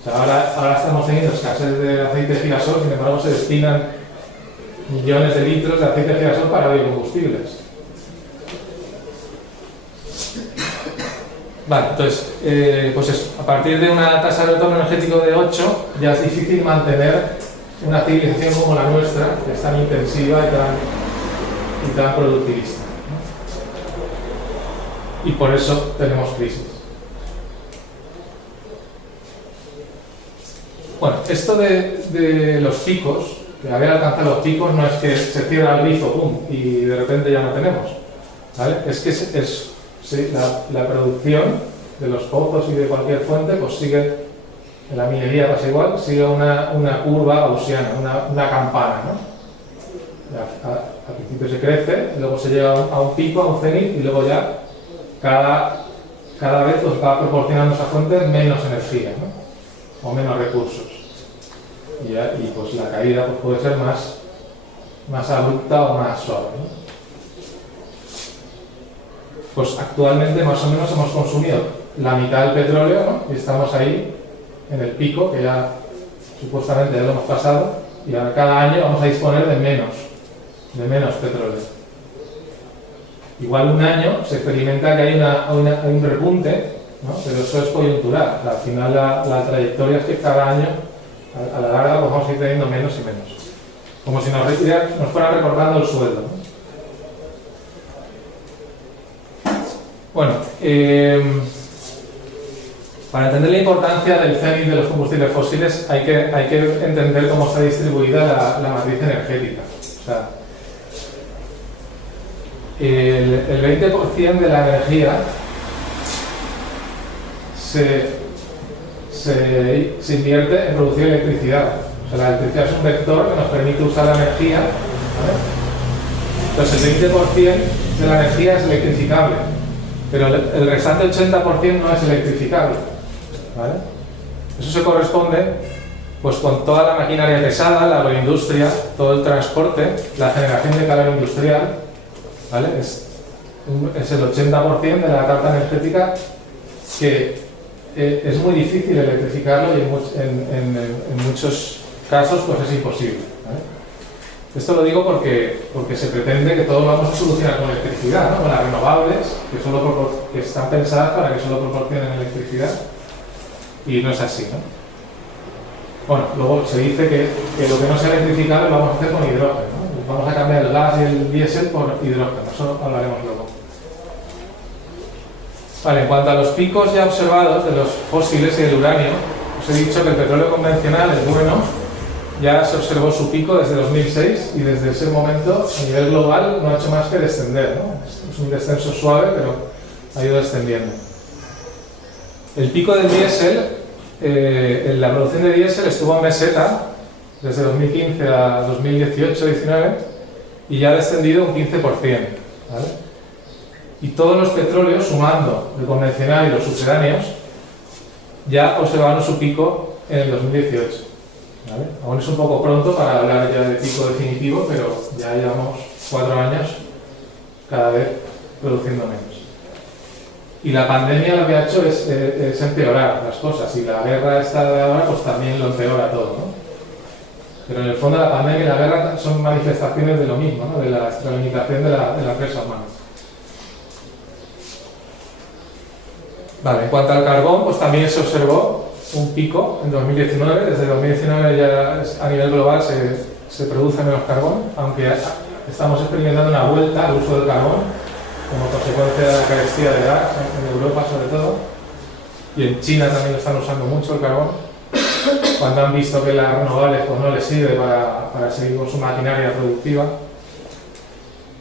O sea, ahora estamos teniendo escasez de aceite de girasol, sin embargo se destinan millones de litros de aceite de girasol para biocombustibles. Vale, entonces, pues eso, a partir de una tasa de retorno energético de 8 ya es difícil mantener una civilización como la nuestra, que es tan intensiva y y tan productivista, ¿no? Y por eso tenemos crisis. Bueno, esto de los picos, de haber alcanzado los picos, no es que se cierra el grifo, ¡pum!, y de repente ya no tenemos, ¿vale? Es que la producción de los pozos y de cualquier fuente, pues sigue, en la minería pasa igual, sigue una curva gaussiana, una campana, ¿no? Al principio se crece, luego se llega a un pico, a un cenit, y luego ya cada vez pues va proporcionando esa fuente menos energía, ¿no? O menos recursos. Y pues la caída pues puede ser más abrupta o más suave, ¿no? Pues actualmente más o menos hemos consumido la mitad del petróleo, ¿no? Y estamos ahí en el pico, que ya supuestamente ya lo hemos pasado, y ahora cada año vamos a disponer de menos petróleo. Igual un año se experimenta que hay un repunte, ¿no? Pero eso es coyuntural. Al final la trayectoria es que cada año, a la larga, pues vamos a ir teniendo menos y menos. Como si nos fuera recortando el sueldo, ¿no? Bueno, para entender la importancia del cenit de los combustibles fósiles hay que entender cómo está distribuida la matriz energética. O sea, el 20% de la energía se invierte en producir electricidad. O sea, la electricidad es un vector que nos permite usar la energía, ¿vale? Entonces el 20% de la energía es electrificable, pero el restante 80% no es electrificable, ¿vale? Eso se corresponde pues con toda la maquinaria pesada, la agroindustria, todo el transporte, la generación de calor industrial, ¿vale? Es el 80% de la carta energética, que es muy difícil electrificarlo y en muchos casos pues es imposible, ¿vale? Esto lo digo porque se pretende que todo lo vamos a solucionar con electricidad, ¿no? Con las renovables, que están pensadas para que solo proporcionen electricidad, y no es así, ¿no? Bueno, luego se dice que lo que no sea electrificable lo vamos a hacer con hidrógeno, ¿no? Vamos a cambiar el gas y el diésel por hidrógeno, eso hablaremos luego. Vale, en cuanto a los picos ya observados de los fósiles y del uranio, os he dicho que el petróleo convencional es bueno. Ya se observó su pico desde 2006 y desde ese momento a nivel global no ha hecho más que descender, ¿no? Es un descenso suave, pero ha ido descendiendo. El pico del diésel, la producción de diésel estuvo en meseta desde 2015 a 2018-19 y ya ha descendido un 15%, ¿vale? Y todos los petróleos, sumando el convencional y los subterráneos, ya observaron su pico en el 2018. ¿Vale? Aún es un poco pronto para hablar ya de pico definitivo, pero ya llevamos 4 años cada vez produciendo menos. Y la pandemia lo que ha hecho es empeorar las cosas, y la guerra esta de ahora pues también lo empeora todo, ¿no? Pero en el fondo la pandemia y la guerra son manifestaciones de lo mismo, ¿no? De la extralimitación de la empresa humana. Vale, en cuanto al carbón, pues también se observó un pico en 2019. Desde 2019 ya a nivel global se produce menos carbón, aunque estamos experimentando una vuelta al uso del carbón como consecuencia de la carestía de gas en Europa sobre todo, y en China también lo están usando mucho el carbón, cuando han visto que las renovables pues no les sirve para seguir con su maquinaria productiva.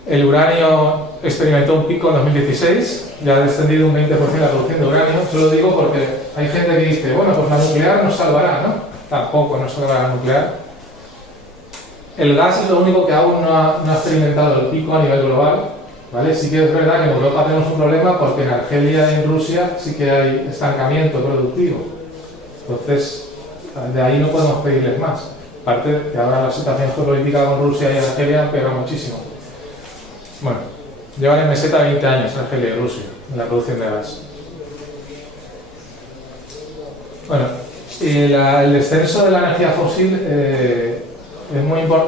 El uranio experimentó un pico en 2016, ya ha descendido un 20% la producción de uranio. Yo lo digo porque hay gente que dice, bueno, pues la nuclear nos salvará, ¿no? Tampoco nos salvará la nuclear. El gas es lo único que aún no ha experimentado el pico a nivel global, ¿vale? Sí que es verdad que en Europa tenemos un problema porque en Argelia y en Rusia sí que hay estancamiento productivo. Entonces, de ahí no podemos pedirles más. Aparte que ahora la situación geopolítica con Rusia y Argelia pega muchísimo. Bueno, llevan en meseta 20 años Argelia y Rusia en la producción de gas. Bueno, el descenso de la energía fósil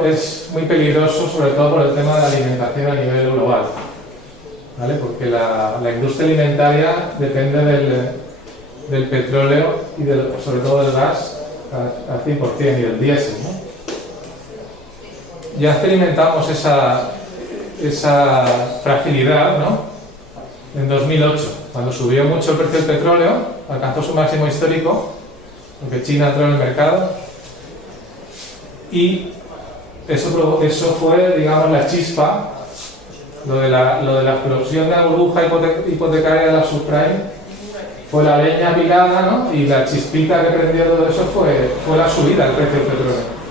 es muy peligroso, sobre todo por el tema de la alimentación a nivel global, ¿vale? Porque la industria alimentaria depende del petróleo y sobre todo del gas al 100% y del diésel, ¿no? Ya experimentamos esa fragilidad, ¿no? En 2008, cuando subió mucho el precio del petróleo, alcanzó su máximo histórico, porque China entró en el mercado, y eso fue, digamos, la chispa, lo de la explosión de la burbuja hipotecaria de la subprime, fue la leña apilada, ¿no? Y la chispita que prendió todo eso fue la subida del precio del petróleo.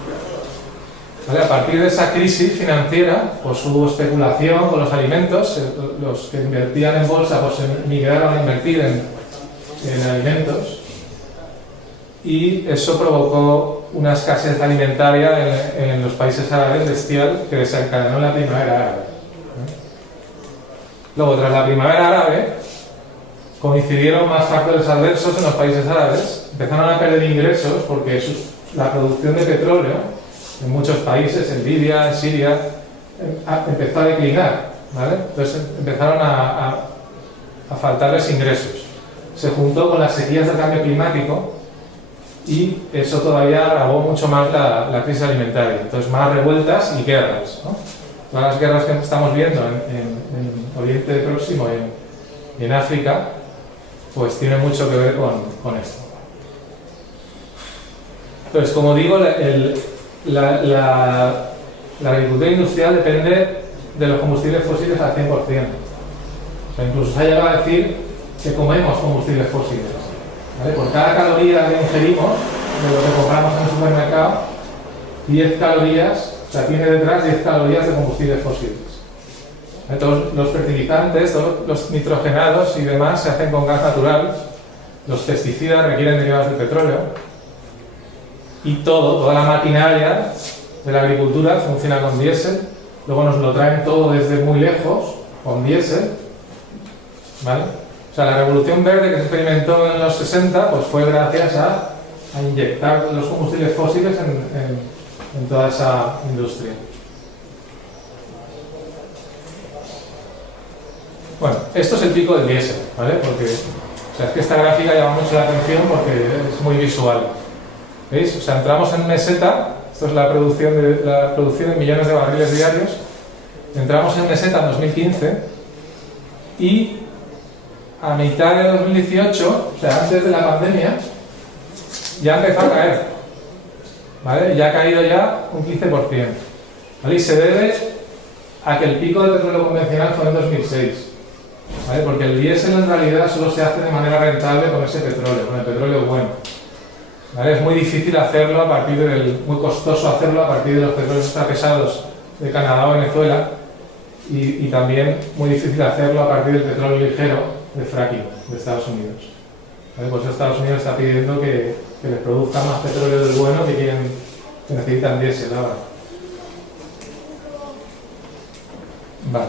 ¿Vale? A partir de esa crisis financiera, pues hubo especulación con los alimentos, los que invertían en bolsa pues migraron a invertir en alimentos, y eso provocó una escasez alimentaria en los países árabes bestial que desencadenó la primavera árabe. Luego, tras la primavera árabe, coincidieron más factores adversos en los países árabes, empezaron a perder ingresos porque la producción de petróleo en muchos países, en Libia, en Siria, empezó a declinar, ¿vale? Entonces empezaron a faltarles ingresos. Se juntó con las sequías del cambio climático y eso todavía agravó mucho más la crisis alimentaria. Entonces, más revueltas y guerras, ¿no? Todas las guerras que estamos viendo en Oriente Próximo y en África, pues tiene mucho que ver con esto. Entonces, como digo, la agricultura industrial depende de los combustibles fósiles al 100%. O sea, incluso se ha llegado a decir que comemos combustibles fósiles, ¿vale? Por cada caloría que ingerimos de lo que compramos en el supermercado, 10 calorías, o sea, tiene detrás 10 calorías de combustibles fósiles. Todos los fertilizantes, todos los nitrogenados y demás se hacen con gas natural, los pesticidas requieren derivados del petróleo, y toda la maquinaria de la agricultura funciona con diésel. Luego nos lo traen todo desde muy lejos con diésel, ¿vale? O sea, la revolución verde que se experimentó en los 60 pues fue gracias a inyectar los combustibles fósiles en toda esa industria. Bueno, esto es el pico del diésel, ¿vale? Porque, o sea, es que esta gráfica llama mucho la atención porque es muy visual. ¿Veis? O sea, entramos en meseta, esto es la producción en millones de barriles diarios, entramos en meseta en 2015 y a mitad de 2018, o sea, antes de la pandemia, ya empezó a caer, ¿vale? Ya ha caído ya un 15%, ¿vale? Y se debe a que el pico del petróleo convencional fue en 2006, ¿vale? Porque el diésel en realidad solo se hace de manera rentable con ese petróleo, con el petróleo bueno, ¿vale? Es muy difícil hacerlo muy costoso hacerlo a partir de los petróleos ultrapesados de Canadá o Venezuela, y también muy difícil hacerlo a partir del petróleo ligero de fracking de Estados Unidos, ¿vale? Por eso Estados Unidos está pidiendo que les produzcan más petróleo del bueno que necesitan diésel ahora. Vale.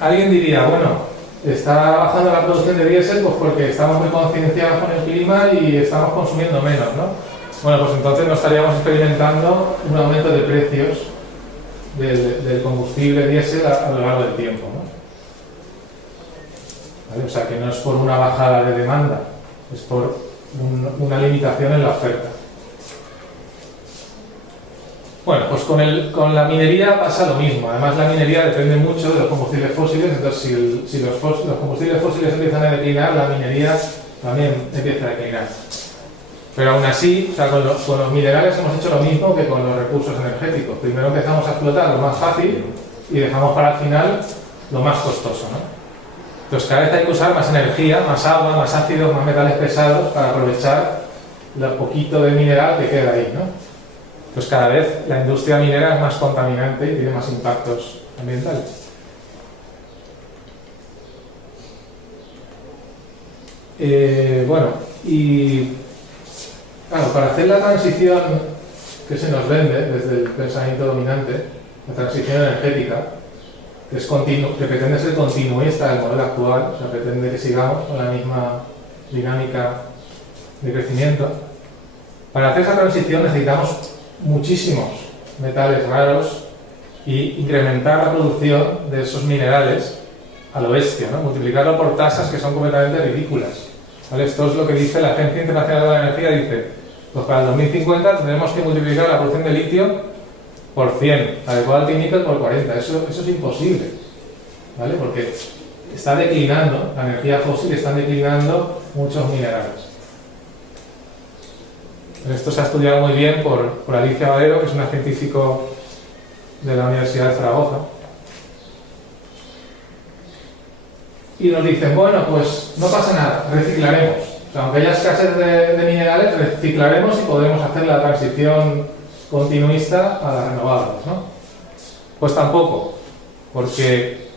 Alguien diría, bueno, está bajando la producción de diésel pues porque estamos muy concienciados con el clima y estamos consumiendo menos, ¿no? Bueno, pues entonces no estaríamos experimentando un aumento de precios del combustible diésel a lo largo del tiempo, ¿no? ¿Vale? O sea, que no es por una bajada de demanda, es por una limitación en la oferta. Bueno, pues con la minería pasa lo mismo. Además, la minería depende mucho de los combustibles fósiles, entonces si los combustibles fósiles empiezan a declinar, la minería también empieza a declinar. Pero aún así, o sea, con los minerales hemos hecho lo mismo que con los recursos energéticos. Primero empezamos a explotar lo más fácil y dejamos para el final lo más costoso, ¿no? Entonces cada vez hay que usar más energía, más agua, más ácidos, más metales pesados para aprovechar lo poquito de mineral que queda ahí, ¿no? Pues cada vez la industria minera es más contaminante y tiene más impactos ambientales. Bueno, y claro, para hacer la transición que se nos vende desde el pensamiento dominante, la transición energética, que pretende ser continuista del modelo actual, o sea, pretende que sigamos con la misma dinámica de crecimiento. Para hacer esa transición necesitamos muchísimos metales raros y incrementar la producción de esos minerales a lo bestia, ¿no? Multiplicarlo por tasas que son completamente ridículas, ¿vale? Esto es lo que dice la Agencia Internacional de la Energía, dice, pues para el 2050 tendremos que multiplicar la producción de litio por 100, la de cobalto y níquel por 40. Eso es imposible, ¿vale? Porque está declinando, la energía fósil está declinando muchos minerales. Esto se ha estudiado muy bien por Alicia Valero, que es una científico de la Universidad de Zaragoza. Y nos dicen, bueno, pues no pasa nada, reciclaremos. O sea, aunque haya escasez de minerales, reciclaremos y podremos hacer la transición continuista a las renovables, ¿no? Pues tampoco, porque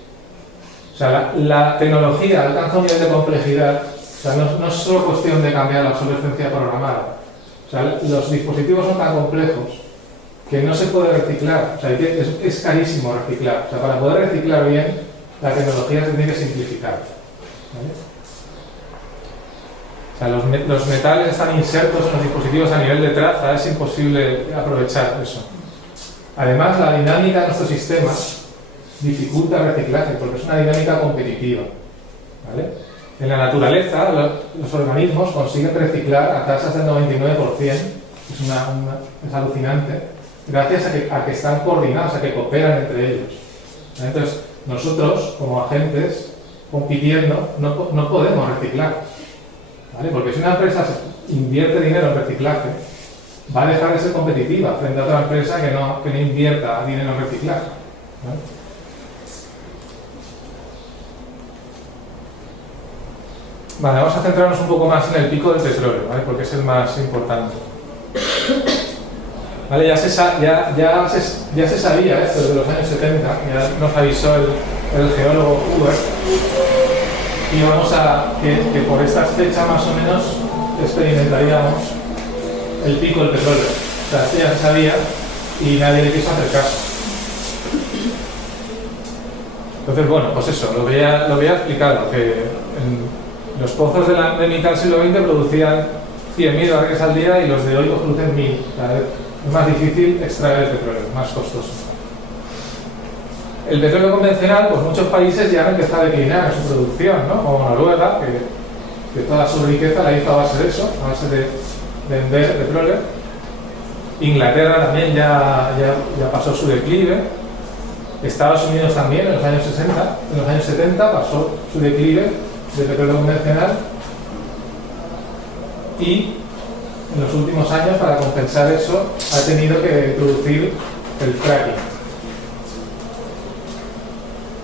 o sea, la tecnología alcanza un nivel de complejidad, o sea, no es solo cuestión de cambiar la obsolescencia programada. O sea, los dispositivos son tan complejos que no se puede reciclar, o sea, es carísimo reciclar. O sea, para poder reciclar bien, la tecnología se tiene que simplificar, ¿vale? O sea, los metales están insertos en los dispositivos a nivel de traza, es imposible aprovechar eso. Además, la dinámica de nuestros sistemas dificulta el reciclaje, porque es una dinámica competitiva, ¿vale? En la naturaleza, los organismos consiguen reciclar a tasas del 99%, es alucinante, gracias a que están coordinados, a que cooperan entre ellos, ¿vale? Entonces, nosotros, como agentes, compitiendo, no podemos reciclar, ¿vale? Porque si una empresa invierte dinero en reciclaje, va a dejar de ser competitiva frente a otra empresa que no invierta dinero en reciclaje, ¿vale? Vale, vamos a centrarnos un poco más en el pico del petróleo, ¿vale? Porque es el más importante. Vale, ya se sabía esto desde los años 70, ya nos avisó el geólogo Huber, y vamos a que por estas fechas más o menos experimentaríamos el pico del petróleo. O sea, esto ya se sabía y nadie le quiso hacer caso. Entonces, bueno, pues eso, lo voy a explicar, que los pozos de mitad del siglo XX producían 100.000 barriles al día y los de hoy producen 1.000. Es más difícil extraer el petróleo, más costoso. El petróleo convencional, pues muchos países ya han empezado a declinar en su producción, ¿no? Como Noruega, que toda su riqueza la hizo a base de eso, a base de vender petróleo. Inglaterra también ya pasó su declive. Estados Unidos también en los años 70 pasó su declive de petróleo convencional, y en los últimos años, para compensar eso, ha tenido que introducir el fracking.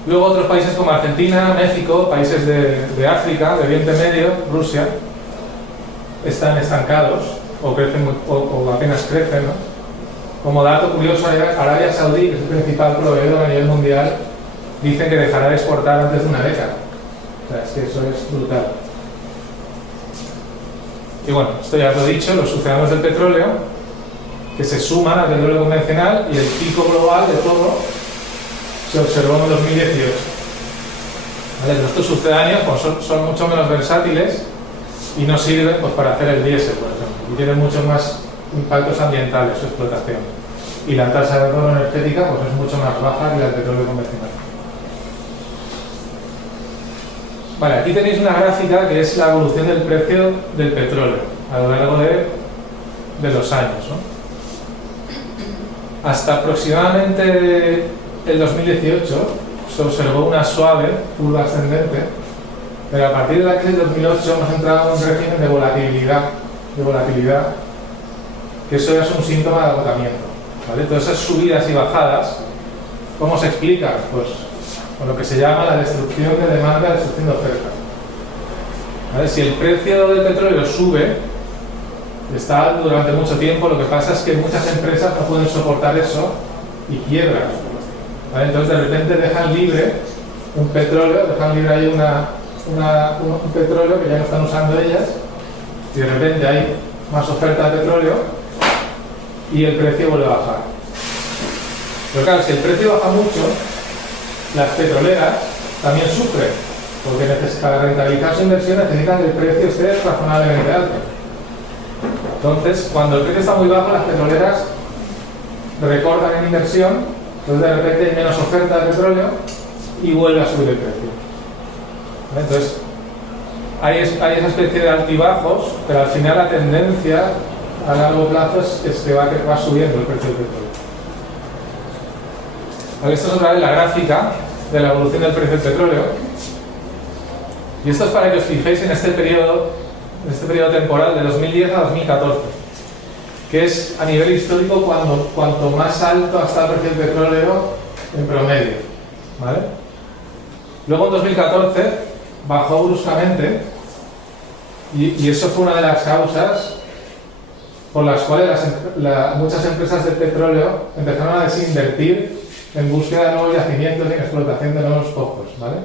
Luego otros países como Argentina, México, países de África, de Oriente Medio, Rusia, están estancados o crecen o apenas crecen, ¿no? Como dato curioso, Arabia Saudí, que es el principal proveedor a nivel mundial, dice que dejará de exportar antes de una década. O sea, es que eso es brutal. Y bueno, esto ya lo he dicho, los océanos del petróleo, que se suman al petróleo convencional, y el pico global de todo se observó en 2018. ¿Vale? Estos sucedáneos pues, son mucho menos versátiles y no sirven pues, para hacer el diésel, por ejemplo, y tienen muchos más impactos ambientales su explotación. Y la tasa de retorno energética pues, es mucho más baja que la del petróleo convencional. Vale, aquí tenéis una gráfica que es la evolución del precio del petróleo a lo largo de los años, ¿no? Hasta aproximadamente el 2018 se observó una suave curva ascendente, pero a partir de la crisis de 2008 hemos entrado en un régimen de volatilidad, que eso ya es un síntoma de agotamiento, ¿vale? Todas esas subidas y bajadas, ¿cómo se explica? Pues con lo que se llama la destrucción de demanda, la destrucción de oferta. ¿Vale? Si el precio del petróleo sube, está alto durante mucho tiempo, lo que pasa es que muchas empresas no pueden soportar eso y quiebran. ¿Vale? Entonces de repente dejan libre un petróleo, dejan libre ahí un petróleo que ya no están usando ellas, y de repente hay más oferta de petróleo y el precio vuelve a bajar. Pero claro, si el precio baja mucho, las petroleras también sufren, porque para rentabilizar su inversión necesitan que el precio esté razonablemente alto. Entonces, cuando el precio está muy bajo, las petroleras recortan en inversión, entonces de repente hay menos oferta de petróleo y vuelve a subir el precio. ¿Vale? Entonces, hay esa especie de altibajos, pero al final la tendencia a largo plazo es que va subiendo el precio del petróleo. ¿Vale? Esto es otra vez la gráfica de la evolución del precio del petróleo. Y esto es para que os fijéis en este periodo temporal de 2010 a 2014, que es a nivel histórico cuanto más alto ha estado el precio del petróleo en promedio. ¿Vale? Luego en 2014 bajó bruscamente y eso fue una de las causas por las cuales muchas empresas de petróleo empezaron a desinvertir en búsqueda de nuevos yacimientos y en explotación de nuevos pozos, ¿vale?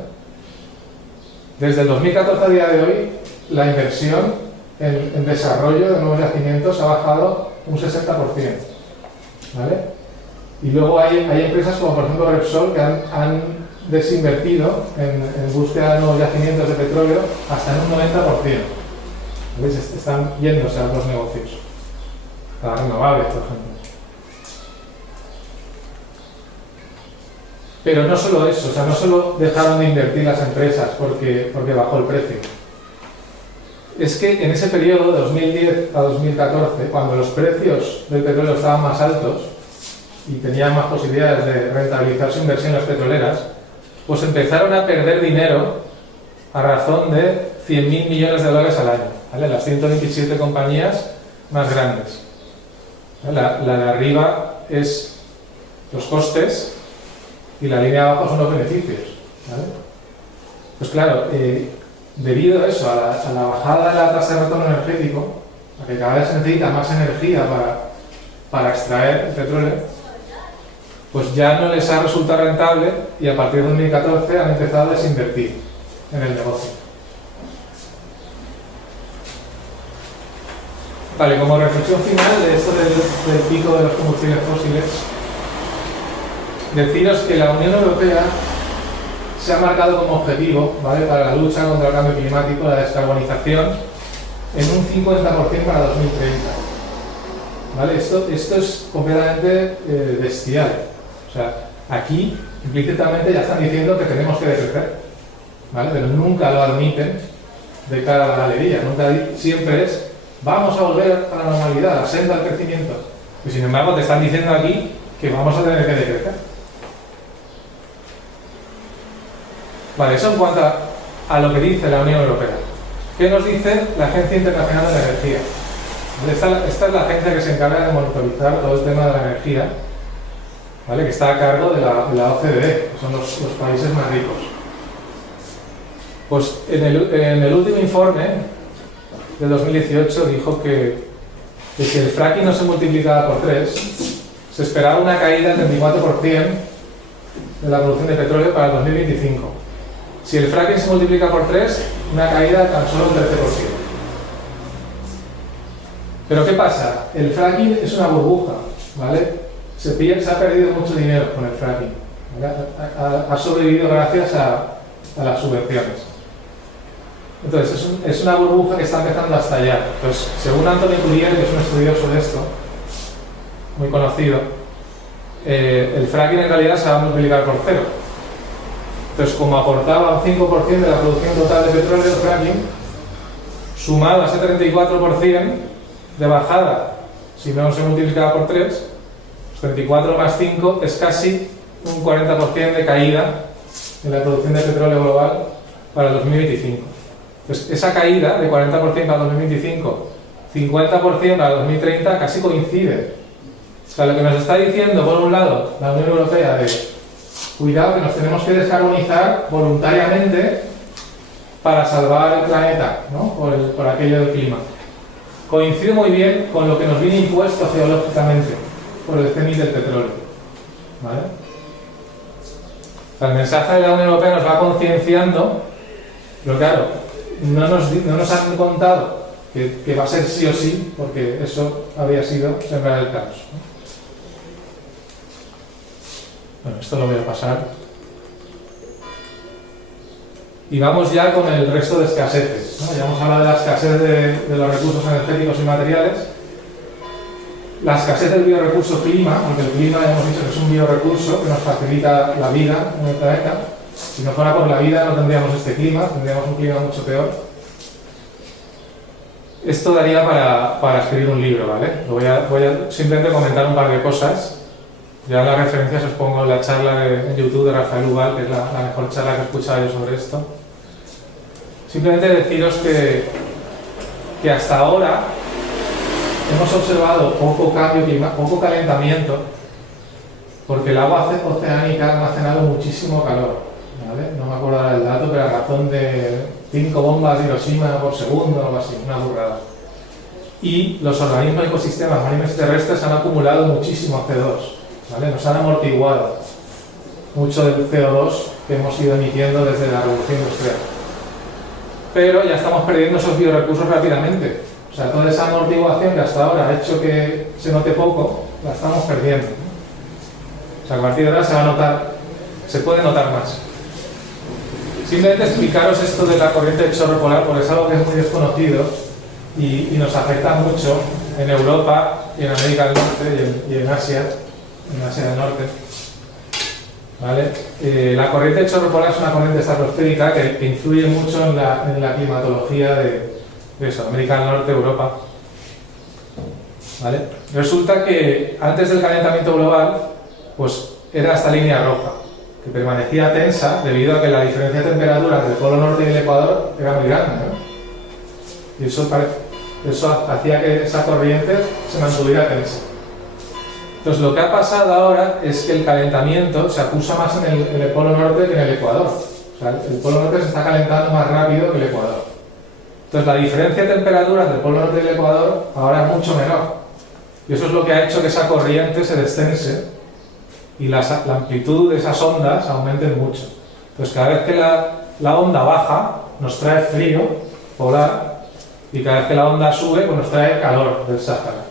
Desde el 2014 a día de hoy, la inversión en desarrollo de nuevos yacimientos ha bajado un 60%, ¿vale? Y luego hay empresas como por ejemplo Repsol que han desinvertido en búsqueda de nuevos yacimientos de petróleo hasta en un 90%. ¿Veis? Están yéndose a otros negocios, a las renovables, por ejemplo. Pero no solo eso, o sea, no solo dejaron de invertir las empresas porque bajó el precio. Es que en ese periodo, de 2010 a 2014, cuando los precios del petróleo estaban más altos y tenían más posibilidades de rentabilizar su inversión en las petroleras, pues empezaron a perder dinero a razón de 100.000 millones de dólares al año, ¿vale? Las 127 compañías más grandes. La de arriba es los costes y la línea de abajo son los beneficios, ¿vale? Pues claro, debido a eso, a la bajada de la tasa de retorno energético, a que cada vez se necesita más energía para extraer el petróleo, pues ya no les ha resultado rentable y a partir de 2014 han empezado a desinvertir en el negocio. Vale, como reflexión final de esto del pico de los combustibles fósiles, deciros que la Unión Europea se ha marcado como objetivo, ¿vale?, para la lucha contra el cambio climático, la descarbonización en un 50% para 2030. ¿Vale? Esto es completamente bestial. O sea, aquí implícitamente ya están diciendo que tenemos que decrecer, ¿vale? Pero nunca lo admiten de cara a la galería. Siempre es, vamos a volver a la normalidad, a la senda del crecimiento. Y sin embargo te están diciendo aquí que vamos a tener que decrecer. Vale, eso en cuanto a lo que dice la Unión Europea. ¿Qué nos dice la Agencia Internacional de la Energía? Esta es la agencia que se encarga de monitorizar todo el tema de la energía, ¿vale?, que está a cargo de la OCDE, que son los países más ricos. Pues en el último informe de 2018 dijo que si el fracking no se multiplicaba por 3, se esperaba una caída del 34% de la producción de petróleo para el 2025. Si el fracking se multiplica por 3, una caída de tan solo un 13%. Pero ¿qué pasa? El fracking es una burbuja, ¿vale? Se ha perdido mucho dinero con el fracking, ¿vale? Ha sobrevivido gracias a las subvenciones. Entonces, es una burbuja que está empezando a estallar. Entonces, según Anthony Courier, que es un estudioso de esto, muy conocido, el fracking en realidad se va a multiplicar por 0. Entonces, como aportaba un 5% de la producción total de petróleo del fracking, sumado a ese 34% de bajada, si no se multiplicaba por 3, pues 34 más 5 es casi un 40% de caída en la producción de petróleo global para el 2025. Pues esa caída de 40% para 2025, 50% para 2030 casi coincide. O sea, lo que nos está diciendo, por un lado, la Unión Europea de cuidado que nos tenemos que descarbonizar voluntariamente para salvar el planeta, ¿no?, por aquello del clima. Coincide muy bien con lo que nos viene impuesto geológicamente por el cenit del petróleo, ¿vale? O sea, el mensaje de la Unión Europea nos va concienciando, pero claro, no nos han contado que va a ser sí o sí, porque eso habría sido sembrar el caos, ¿no? Bueno, esto lo voy a pasar. Y vamos ya con el resto de escaseces, ¿no? Ya hemos hablado de la escasez de los recursos energéticos y materiales. La escasez del biorrecurso clima, aunque el clima ya hemos dicho que es un biorrecurso que nos facilita la vida en el planeta. Si no fuera por la vida no tendríamos este clima, tendríamos un clima mucho peor. Esto daría para escribir un libro, ¿vale? Voy a simplemente comentar un par de cosas. Ya en las referencias os pongo la charla en YouTube de Rafael Ubal, que es la mejor charla que he escuchado yo sobre esto. Simplemente deciros que hasta ahora hemos observado poco cambio climático, poco calentamiento, porque el agua oceánica ha almacenado muchísimo calor, ¿vale? No me acuerdo ahora del dato, pero a razón de 5 bombas de Hiroshima por segundo o algo así, una burrada. Y los organismos ecosistemas marinos terrestres han acumulado muchísimo CO2, ¿vale? Nos han amortiguado mucho del CO2 que hemos ido emitiendo desde la revolución industrial. Pero ya estamos perdiendo esos biorecursos rápidamente. O sea, toda esa amortiguación que hasta ahora ha hecho que se note poco, la estamos perdiendo. O sea, a partir de ahora se va a notar, se puede notar más. Simplemente explicaros esto de la corriente de chorro polar, porque es algo que es muy desconocido y nos afecta mucho en Europa y en América del Norte y en Asia del Norte. ¿Vale? La corriente de chorro polar es una corriente estratosférica que influye mucho en la climatología de eso, América del Norte, Europa. ¿Vale? Resulta que antes del calentamiento global, pues era esta línea roja, que permanecía tensa debido a que la diferencia de temperatura entre el polo norte y el ecuador era muy grande, ¿no? Y eso hacía que esa corriente se mantuviera tensa. Entonces lo que ha pasado ahora es que el calentamiento se acusa más en el polo norte que en el ecuador. O sea, el polo norte se está calentando más rápido que el ecuador. Entonces la diferencia de temperatura entre el polo norte y el ecuador ahora es mucho menor. Y eso es lo que ha hecho que esa corriente se descense y la amplitud de esas ondas aumenten mucho. Entonces cada vez que la onda baja nos trae frío polar y cada vez que la onda sube pues nos trae calor del Sáhara.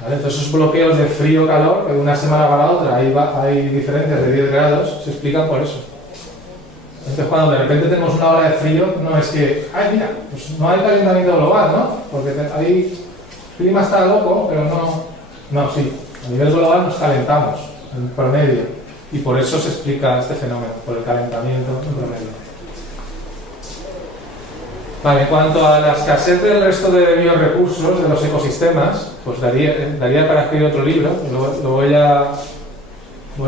¿Vale? Entonces esos bloqueos de frío-calor, de una semana para la otra, hay diferencias de 10 grados, se explican por eso. Entonces cuando de repente tenemos una ola de frío, no es que, ay mira, pues no hay calentamiento global, ¿no? Porque ahí el clima está loco, pero no, sí, a nivel global nos calentamos en promedio y por eso se explica este fenómeno, por el calentamiento en promedio. Vale, en cuanto a la escasez del resto de biorecursos de los ecosistemas, pues daría para escribir otro libro, lo voy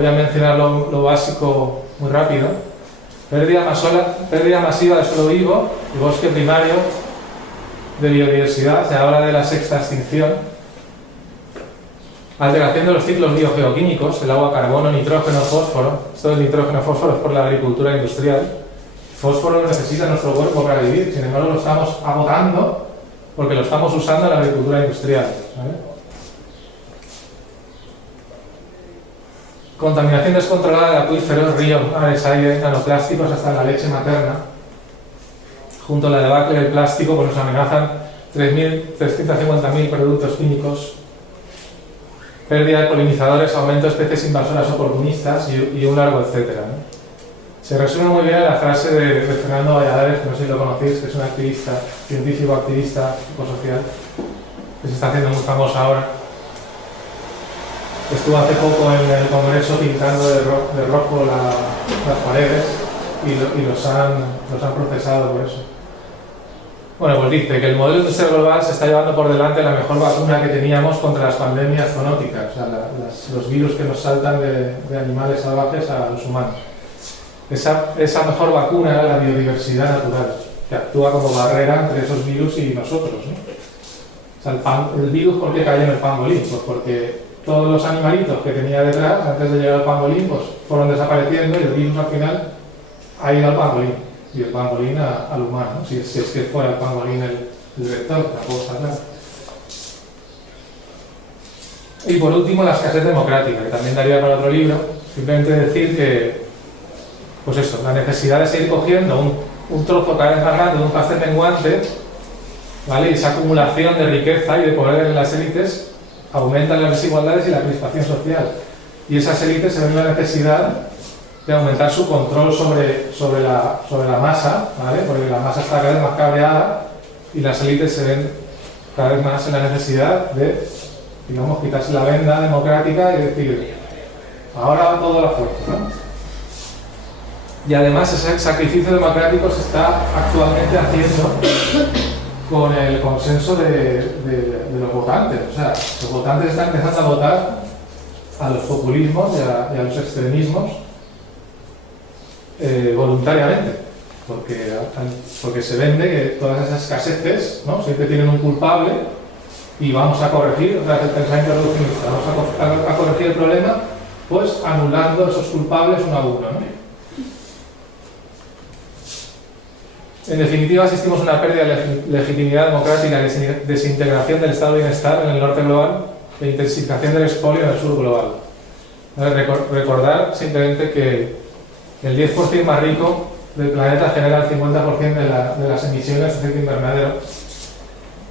a mencionar lo básico muy rápido. Pérdida masiva de suelo vivo y bosque primario de biodiversidad, se habla de la sexta extinción. Alteración de los ciclos biogeoquímicos, el agua, carbono, nitrógeno, fósforo. Esto del nitrógeno, fósforo es por la agricultura industrial. Fósforo lo necesita nuestro cuerpo para vivir, sin embargo lo estamos agotando porque lo estamos usando en la agricultura industrial, ¿vale? Contaminación descontrolada de acuíferos, ríos, mares, aire, nanoplásticos hasta la leche materna. Junto a la debacle del plástico pues nos amenazan 350.000 productos químicos, pérdida de polinizadores, aumento de especies invasoras oportunistas y un largo etcétera, ¿no? Se resume muy bien en la frase de Fernando Valladares, que no sé si lo conocéis, que es un activista, científico activista psicosocial, que se está haciendo muy famoso ahora. Estuvo hace poco en el Congreso pintando de rojo las paredes y los han procesado por eso. Bueno, pues dice que el modelo industrial global se está llevando por delante la mejor vacuna que teníamos contra las pandemias zoonóticas, o sea, los virus que nos saltan de animales salvajes a los humanos. Esa mejor vacuna era la biodiversidad natural, que actúa como barrera entre esos virus y nosotros, ¿no? O sea, el virus, ¿por qué cayó en el pangolín? Pues porque todos los animalitos que tenía detrás, antes de llegar al pangolín, pues fueron desapareciendo y el virus al final ha ido al pangolín, y el pangolín al humano, ¿no? Si es que fuera el pangolín el vector, tampoco está claro. Y por último, la escasez democrática, que también daría para otro libro. Simplemente decir que pues eso, la necesidad de seguir cogiendo un trozo cada vez más grande de un pastel menguante, ¿vale? Y esa acumulación de riqueza y de poder en las élites aumentan las desigualdades y la crispación social. Y esas élites se ven la necesidad de aumentar su control sobre la masa, ¿vale? Porque la masa está cada vez más cabreada y las élites se ven cada vez más en la necesidad de, digamos, quitarse la venda democrática y decir, ahora va todo a la fuerza, ¿no? Y además ese sacrificio democrático se está actualmente haciendo con el consenso de los votantes. O sea, los votantes están empezando a votar a los populismos y a los extremismos voluntariamente, porque se vende que todas esas escaseces, ¿no?, siempre tienen un culpable y vamos a corregir, otra vez el pensamiento reduccionista, vamos a corregir el problema pues anulando esos culpables uno a uno, ¿no? En definitiva, asistimos a una pérdida de legitimidad democrática, desintegración del estado de bienestar en el norte global e intensificación del expolio en el sur global. Recordar simplemente que el 10% más rico del planeta genera el 50% de las emisiones de efecto invernadero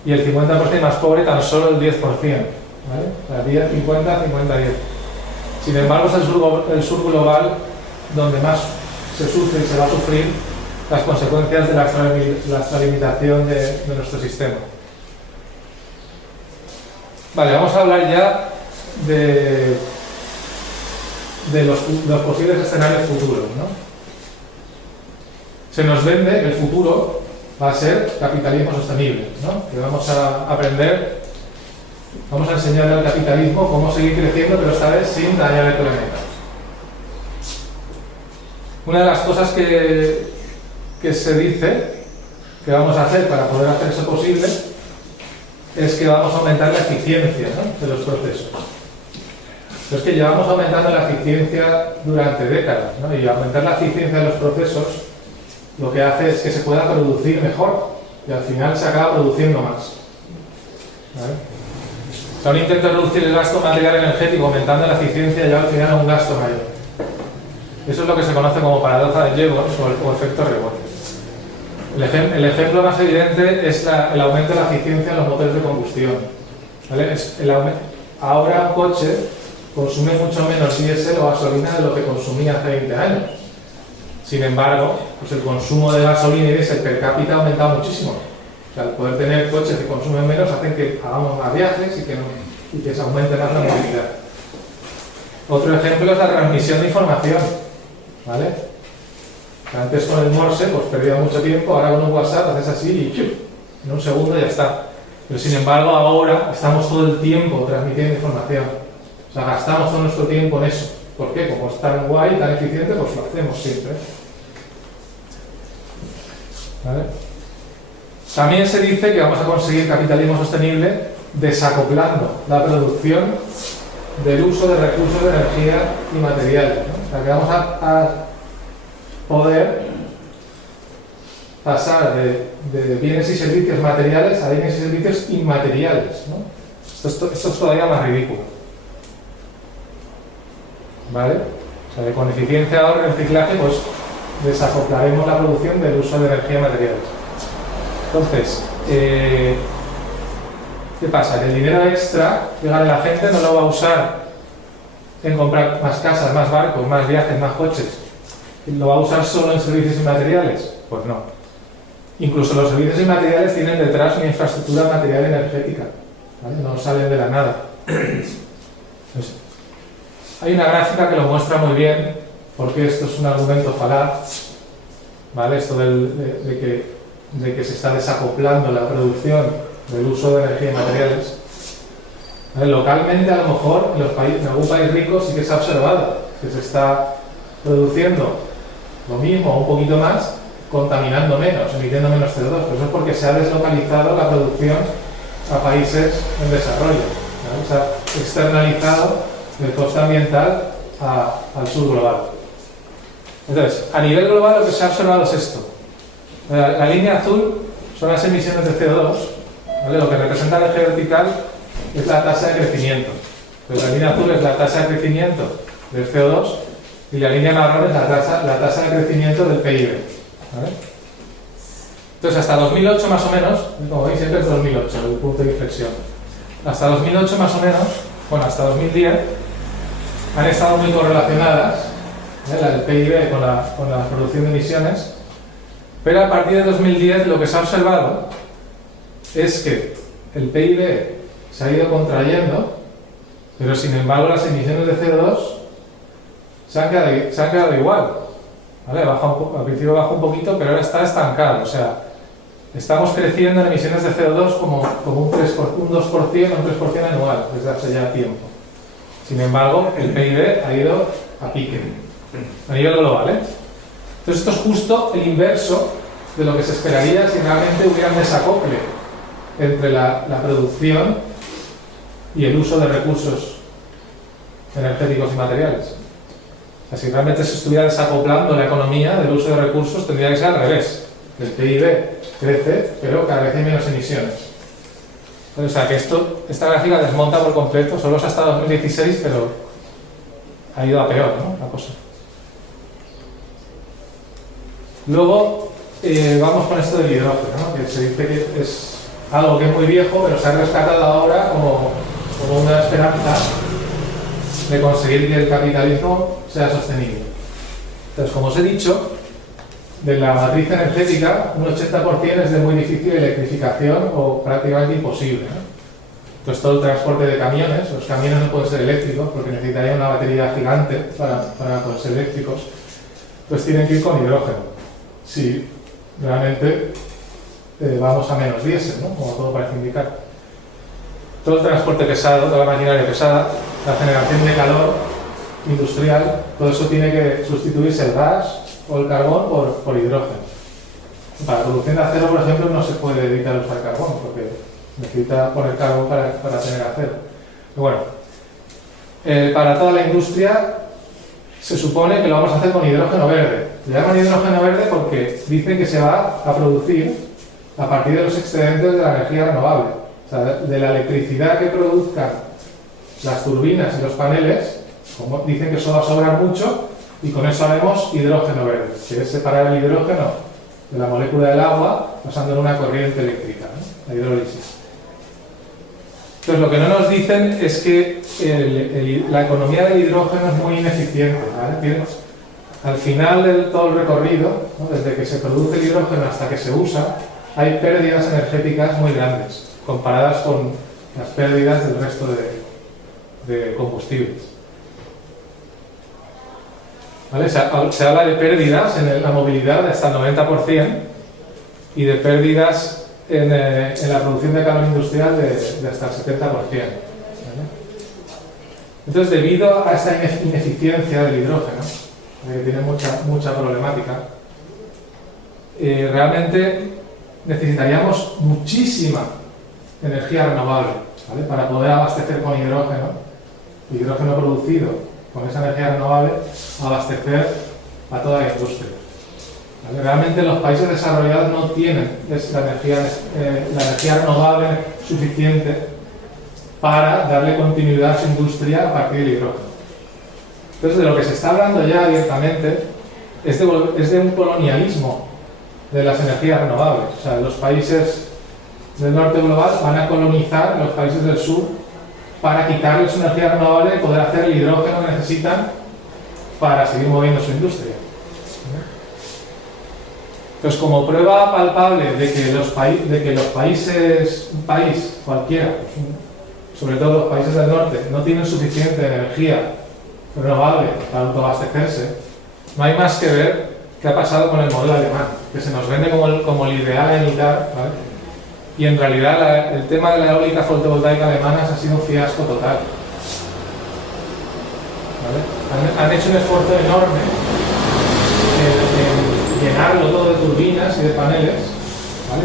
y el 50% más pobre tan solo el 10%. ¿Vale? 10, 50, 50, 10. Sin embargo, es el sur global donde más se sufre y se va a sufrir las consecuencias de la extralimitación de nuestro sistema. Vale, vamos a hablar ya de los posibles escenarios futuros, ¿no? Se nos vende que el futuro va a ser capitalismo sostenible, ¿no? Que vamos a aprender, vamos a enseñar al capitalismo cómo seguir creciendo, pero esta vez sin dañar el planeta. Una de las cosas que se dice que vamos a hacer para poder hacer eso posible es que vamos a aumentar la eficiencia, ¿no?, de los procesos. Pero es que llevamos aumentando la eficiencia durante décadas, ¿no? Y aumentar la eficiencia de los procesos lo que hace es que se pueda producir mejor y al final se acaba produciendo más. ¿Vale? O sea, un intento de reducir el gasto material energético aumentando la eficiencia lleva al final a un gasto mayor. Eso es lo que se conoce como paradoja de Jevons o efecto rebote. El ejemplo más evidente es el aumento de la eficiencia en los motores de combustión. ¿Vale? Ahora un coche consume mucho menos diésel o gasolina de lo que consumía hace 20 años. Sin embargo, pues el consumo de gasolina y diésel per cápita ha aumentado muchísimo. O sea, el poder tener coches que consumen menos hacen que hagamos más viajes y que se aumente más la movilidad. Otro ejemplo es la transmisión de información. ¿Vale? Antes con el Morse pues perdía mucho tiempo, ahora con un WhatsApp haces así y en un segundo ya está. Pero sin embargo ahora estamos todo el tiempo transmitiendo información. O sea, gastamos todo nuestro tiempo en eso. ¿Por qué? Como es tan guay, tan eficiente, pues lo hacemos siempre. ¿Vale? También se dice que vamos a conseguir capitalismo sostenible desacoplando la producción del uso de recursos de energía y materiales, ¿no? O sea, que vamos a poder pasar de bienes y servicios materiales a bienes y servicios inmateriales, ¿no? Esto es todavía más ridículo. ¿Vale? O sea, con eficiencia, ahorro y reciclaje, pues desacoplaremos la producción del uso de energía y materiales. Entonces, ¿qué pasa? Que el dinero extra que gane la gente no lo va a usar en comprar más casas, más barcos, más viajes, más coches. ¿Lo va a usar solo en servicios inmateriales? Pues no. Incluso los servicios inmateriales tienen detrás una infraestructura material energética, ¿vale? No salen de la nada. Entonces, hay una gráfica que lo muestra muy bien, porque esto es un argumento falaz, ¿vale? Esto de que se está desacoplando la producción del uso de energía y materiales. ¿Vale? Localmente, a lo mejor, en algún país rico sí que se ha observado que se está produciendo lo mismo o un poquito más, contaminando menos, emitiendo menos CO2. Pero eso es porque se ha deslocalizado la producción a países en desarrollo, ¿vale? Se ha externalizado el coste ambiental al sur global. Entonces, a nivel global lo que se ha observado es esto. La línea azul son las emisiones de CO2, ¿vale? Lo que representa el eje vertical es la tasa de crecimiento. Entonces, la línea azul es la tasa de crecimiento del CO2 y la línea marrón es la tasa de crecimiento del PIB. ¿Vale? Entonces, hasta 2008 más o menos, como veis siempre es 2008, el punto de inflexión. Hasta 2008 más o menos, bueno, hasta 2010, han estado muy correlacionadas, ¿vale? El PIB con la producción de emisiones, pero a partir de 2010 lo que se ha observado es que el PIB se ha ido contrayendo, pero sin embargo las emisiones de CO2 se han quedado igual, ¿vale? Al principio baja un poquito, pero ahora está estancado. O sea, estamos creciendo en emisiones de CO2 como un 2% o un 3% anual desde hace ya tiempo. Sin embargo, el PIB ha ido a pique, a nivel global, ¿eh? Entonces esto es justo el inverso de lo que se esperaría si realmente hubiera un desacople entre la producción y el uso de recursos energéticos y materiales. O sea, si realmente se estuviera desacoplando la economía del uso de recursos, tendría que ser al revés. El PIB crece, pero cada vez hay menos emisiones. O sea que esta gráfica desmonta por completo, solo es hasta 2016, pero ha ido a peor, ¿no? La cosa. Luego vamos con esto del hidrógeno, ¿no? Que se dice que es algo que es muy viejo, pero se ha rescatado ahora como una esperanza de conseguir que el capitalismo sea sostenible. Entonces, como os he dicho, de la matriz energética, un 80% es de muy difícil electrificación o prácticamente imposible, ¿no? Entonces, todo el transporte de camiones, los camiones no pueden ser eléctricos porque necesitarían una batería gigante para poder ser eléctricos, pues tienen que ir con hidrógeno. Si realmente vamos a menos diésel, ¿no? Como todo parece indicar. Todo el transporte pesado, toda la maquinaria pesada, la generación de calor industrial, todo eso tiene que sustituirse el gas o el carbón por hidrógeno. Para la producción de acero, por ejemplo, no se puede dedicar a usar carbón porque necesita poner carbón para tener acero. Pero bueno, para toda la industria se supone que lo vamos a hacer con hidrógeno verde. Le llaman hidrógeno verde porque dicen que se va a producir a partir de los excedentes de la energía renovable. O sea, de la electricidad que produzcan las turbinas y los paneles, como dicen que eso va a sobrar mucho, y con eso haremos hidrógeno verde, que es separar el hidrógeno de la molécula del agua pasando en una corriente eléctrica, ¿no? La hidrólisis. Entonces, lo que no nos dicen es que la economía del hidrógeno es muy ineficiente, ¿vale? Al final de todo el recorrido, ¿no? Desde que se produce el hidrógeno hasta que se usa, hay pérdidas energéticas muy grandes, comparadas con las pérdidas del resto de combustibles. ¿Vale? Se habla de pérdidas en la movilidad de hasta el 90% y de pérdidas en la producción de calor industrial de hasta el 70%. ¿Vale? Entonces, debido a esta ineficiencia del hidrógeno, que tiene mucha problemática, realmente necesitaríamos muchísima energía renovable, ¿vale? Para poder abastecer con hidrógeno producido con esa energía renovable, abastecer a toda la industria. ¿Vale? Realmente los países desarrollados no tienen la energía renovable suficiente para darle continuidad a su industria a partir del hidrógeno. Entonces, de lo que se está hablando ya abiertamente es de un colonialismo de las energías renovables. O sea, los países del norte global van a colonizar los países del sur para quitarles su energía renovable y poder hacer el hidrógeno que necesitan para seguir moviendo su industria. Entonces, como prueba palpable de que los países, un país cualquiera, sobre todo los países del norte, no tienen suficiente energía renovable para autoabastecerse, no hay más que ver qué ha pasado con el modelo alemán, que se nos vende como el ideal a imitar, ¿vale? Y en realidad el tema de la eólica fotovoltaica alemana ha sido un fiasco total. ¿Vale? Han hecho un esfuerzo enorme en llenarlo todo de turbinas y de paneles, ¿vale?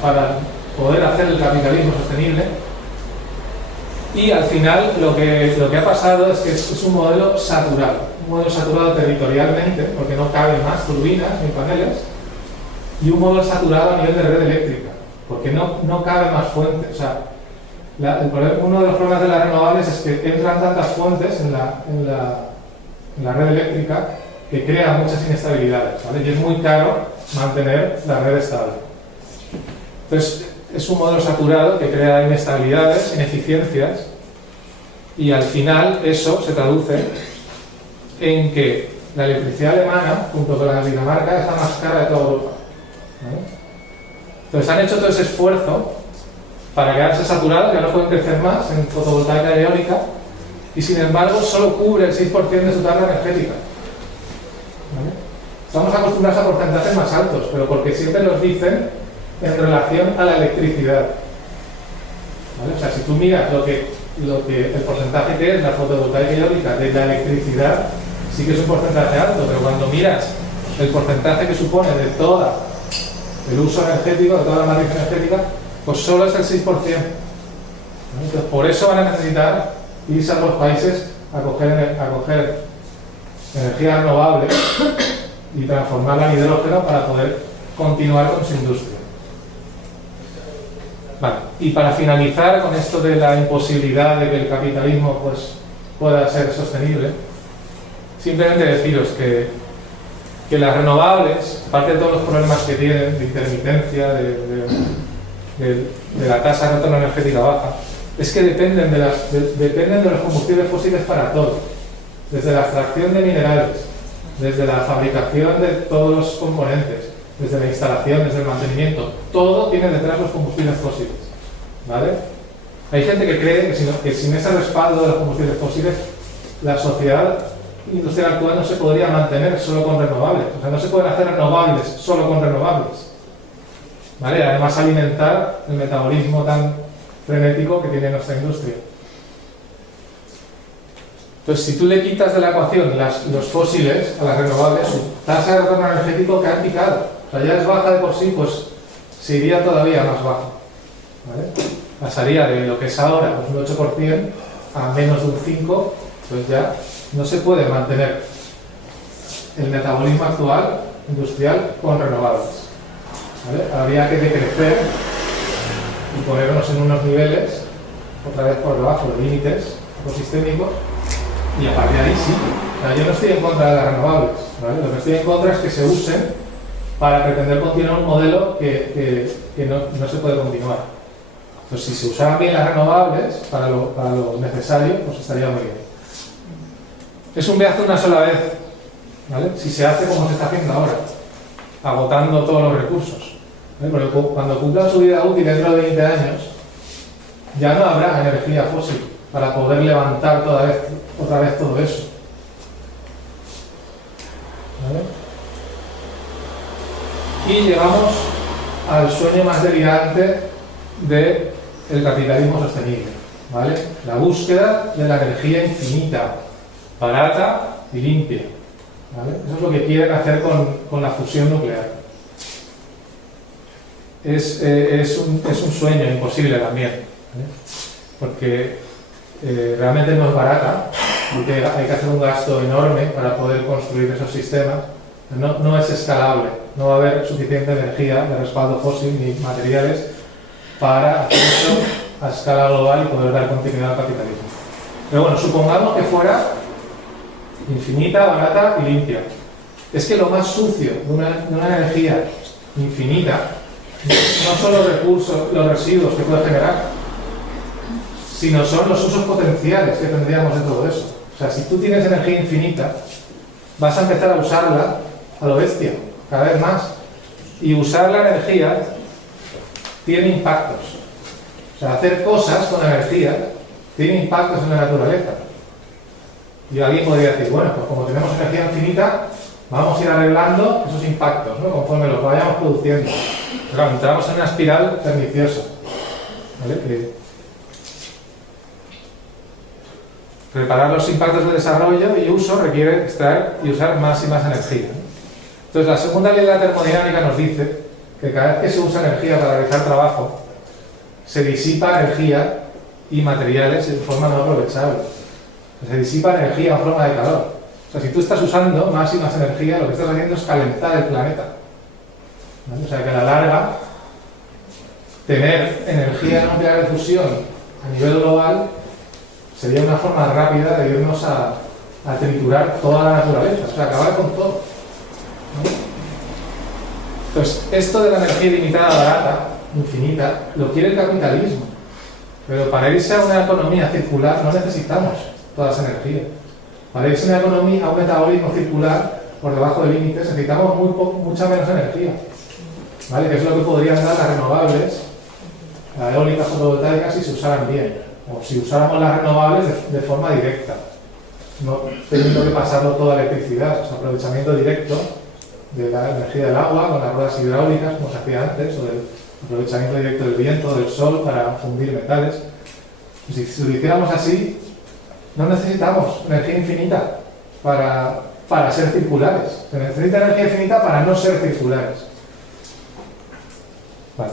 Para poder hacer el capitalismo sostenible. Y al final lo que ha pasado es que es un modelo saturado territorialmente, porque no caben más turbinas ni paneles, y un modelo saturado a nivel de red eléctrica, porque no caben más fuentes. O sea, uno de los problemas de las renovables es que entran tantas fuentes en la red eléctrica que crea muchas inestabilidades, ¿vale? Y es muy caro mantener la red estable. Entonces, es un modelo saturado que crea inestabilidades, ineficiencias, y al final eso se traduce en que la electricidad alemana, junto con la de Dinamarca, es la más cara de toda Europa. ¿Vale? Entonces han hecho todo ese esfuerzo para quedarse saturados, ya no pueden crecer más en fotovoltaica y eólica, y sin embargo solo cubre el 6% de su tabla energética. ¿Vale? Estamos acostumbrados a porcentajes más altos, pero porque siempre los dicen en relación a la electricidad. ¿Vale? O sea, si tú miras lo que el porcentaje que es la fotovoltaica y eólica de la electricidad sí que es un porcentaje alto, pero cuando miras el porcentaje que supone de todo el uso energético, de toda la matriz energética, pues solo es el 6%. Entonces, por eso van a necesitar irse a los países a coger energía renovable y transformarla en hidrógeno para poder continuar con su industria. Vale. Y para finalizar con esto de la imposibilidad de que el capitalismo pues, pueda ser sostenible, simplemente deciros que las renovables, aparte de todos los problemas que tienen de intermitencia, de la tasa de retorno energética baja, es que dependen de los combustibles fósiles para todo, desde la extracción de minerales, desde la fabricación de todos los componentes, desde la instalación, desde el mantenimiento, todo tiene detrás los combustibles fósiles, ¿vale? Hay gente que cree que sin ese respaldo de los combustibles fósiles, la sociedad industrial actual no se podría mantener solo con renovables, o sea, no se pueden hacer renovables solo con renovables, ¿vale? Además, alimentar el metabolismo tan frenético que tiene nuestra industria. Entonces, si tú le quitas de la ecuación los fósiles a las renovables, su tasa de retorno energético cae en picado. O sea, ya es baja de por sí, pues se iría todavía más baja, ¿vale? Pasaría de lo que es ahora, pues un 8%, a menos de un 5%, pues ya no se puede mantener el metabolismo actual industrial con renovables, ¿vale? Habría que decrecer y ponernos en unos niveles, otra vez por debajo de límites ecosistémicos, y a partir de ahí sí. O sea, yo no estoy en contra de las renovables, ¿vale? Lo que estoy en contra es que se usen para pretender continuar un modelo que no se puede continuar. Entonces, si se usaran bien las renovables para lo necesario, pues estaría muy bien. Es un viaje una sola vez, ¿vale? Si se hace como se está haciendo ahora, agotando todos los recursos, ¿vale? Porque cuando cumpla su vida útil dentro de 20 años, ya no habrá energía fósil para poder levantar otra vez todo eso, ¿vale? Y llegamos al sueño más delirante del capitalismo sostenible, ¿vale? La búsqueda de la energía infinita, barata y limpia, ¿vale? Eso es lo que quieren hacer con la fusión nuclear. Es un sueño imposible también, ¿vale? Porque realmente no es barata, porque hay que hacer un gasto enorme para poder construir esos sistemas. No es escalable, no va a haber suficiente energía de respaldo fósil ni materiales para hacer eso a escala global y poder dar continuidad al capitalismo. Pero bueno, supongamos que fuera infinita, barata y limpia. Es que lo más sucio de una energía infinita no son los recursos, los residuos que puede generar, sino son los usos potenciales que tendríamos de todo eso. O sea, si tú tienes energía infinita, vas a empezar a usarla a lo bestia, cada vez más. Y usar la energía tiene impactos. O sea, hacer cosas con energía tiene impactos en la naturaleza. Y alguien podría decir, bueno, pues como tenemos energía infinita, vamos a ir arreglando esos impactos, ¿no? Conforme los vayamos produciendo. Pero claro, entramos en una espiral perniciosa, ¿vale? Preparar los impactos de desarrollo y uso requiere extraer y usar más y más energía, ¿no? Entonces, la segunda ley de la termodinámica nos dice que cada vez que se usa energía para realizar trabajo, se disipa energía y materiales de forma no aprovechable. Se disipa energía en forma de calor. O sea, si tú estás usando más y más energía, lo que estás haciendo es calentar el planeta, ¿vale? O sea, que a la larga, tener energía nuclear de fusión a nivel global sería una forma rápida de irnos a triturar toda la naturaleza, o sea, acabar con todo, ¿no? Entonces, esto de la energía ilimitada, barata, infinita, lo quiere el capitalismo. Pero para irse a una economía circular no necesitamos toda esa energía. Para irse a una economía, a un metabolismo circular, por debajo de límites, necesitamos mucha menos energía, ¿vale? Que es lo que podrían dar las renovables, las eólicas fotovoltaicas, si se usaran bien. O si usáramos las renovables de forma directa, no teniendo que pasarlo toda a electricidad, o sea, aprovechamiento directo de la energía del agua con las ruedas hidráulicas, como se hacía antes, o del aprovechamiento directo del viento, del sol para fundir metales. Si lo hiciéramos así, no necesitamos energía infinita para ser circulares. Se necesita energía infinita para no ser circulares. Vale.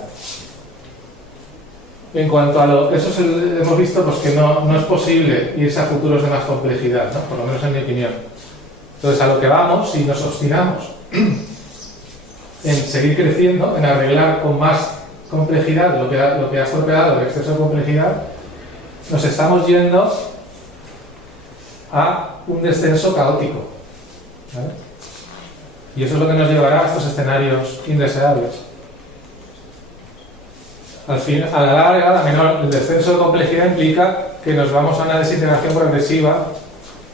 En cuanto a eso hemos visto pues, que no es posible irse a futuros de más complejidad, ¿no? Por lo menos en mi opinión. Entonces, a lo que vamos, si nos obstinamos en seguir creciendo, en arreglar con más complejidad lo que ha estropeado el exceso de complejidad, nos estamos yendo a un descenso caótico, ¿vale? Y eso es lo que nos llevará a estos escenarios indeseables. Al fin, a la larga, el descenso de complejidad implica que nos vamos a una desintegración progresiva,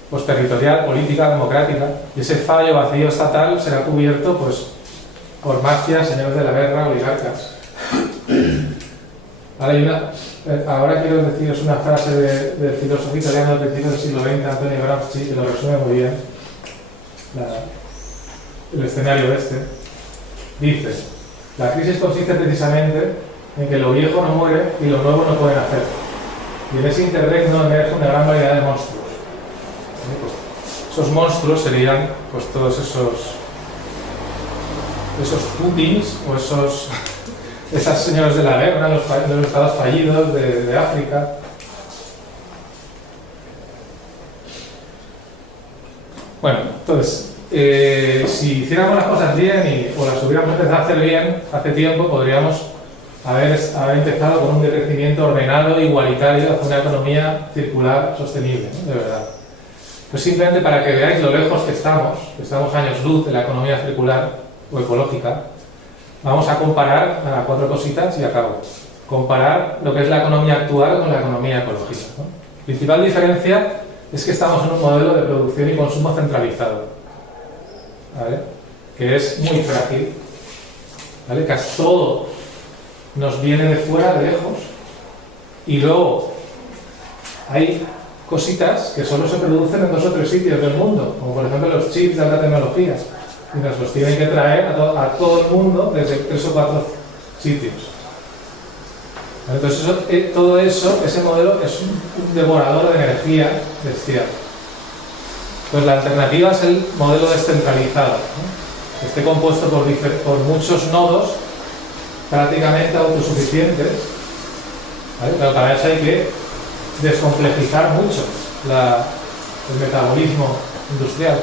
pues territorial, política, democrática, y ese fallo vacío estatal será cubierto pues, por mafias, señores de la guerra, oligarcas. Ahora quiero deciros una frase del filósofo italiano del principio del siglo XX, Antonio Gramsci, que lo resume muy bien, el escenario este. Dice, la crisis consiste precisamente en que lo viejo no muere y lo nuevo no puede nacer. Y en ese interregno emerge una gran variedad de monstruos. Pues, esos monstruos serían pues, todos esos Putins o esas señoras de la guerra, los estados fallidos de África. Bueno, entonces, si hiciéramos las cosas bien o las hubiéramos empezado a hacer bien hace tiempo, podríamos haber empezado con un decrecimiento ordenado, igualitario, hacia una economía circular sostenible, ¿no? De verdad. Pues simplemente para que veáis lo lejos que estamos años luz de la economía circular o ecológica, vamos a comparar 4 cositas y acabo. Comparar lo que es la economía actual con la economía ecológica, ¿no? La principal diferencia es que estamos en un modelo de producción y consumo centralizado, ¿vale? Que es muy frágil, ¿vale? Casi todo nos viene de fuera, de lejos, y luego hay cositas que solo se producen en 2 o 3 sitios del mundo, como por ejemplo los chips de alta tecnología, y nos los tienen que traer a todo el mundo desde 3 o 4 sitios. Entonces todo eso, ese modelo es un devorador de energía bestial. Pues la alternativa es el modelo descentralizado, ¿no? Que esté compuesto por muchos nodos prácticamente autosuficientes, ¿vale? Pero para eso hay que descomplejizar mucho el metabolismo industrial.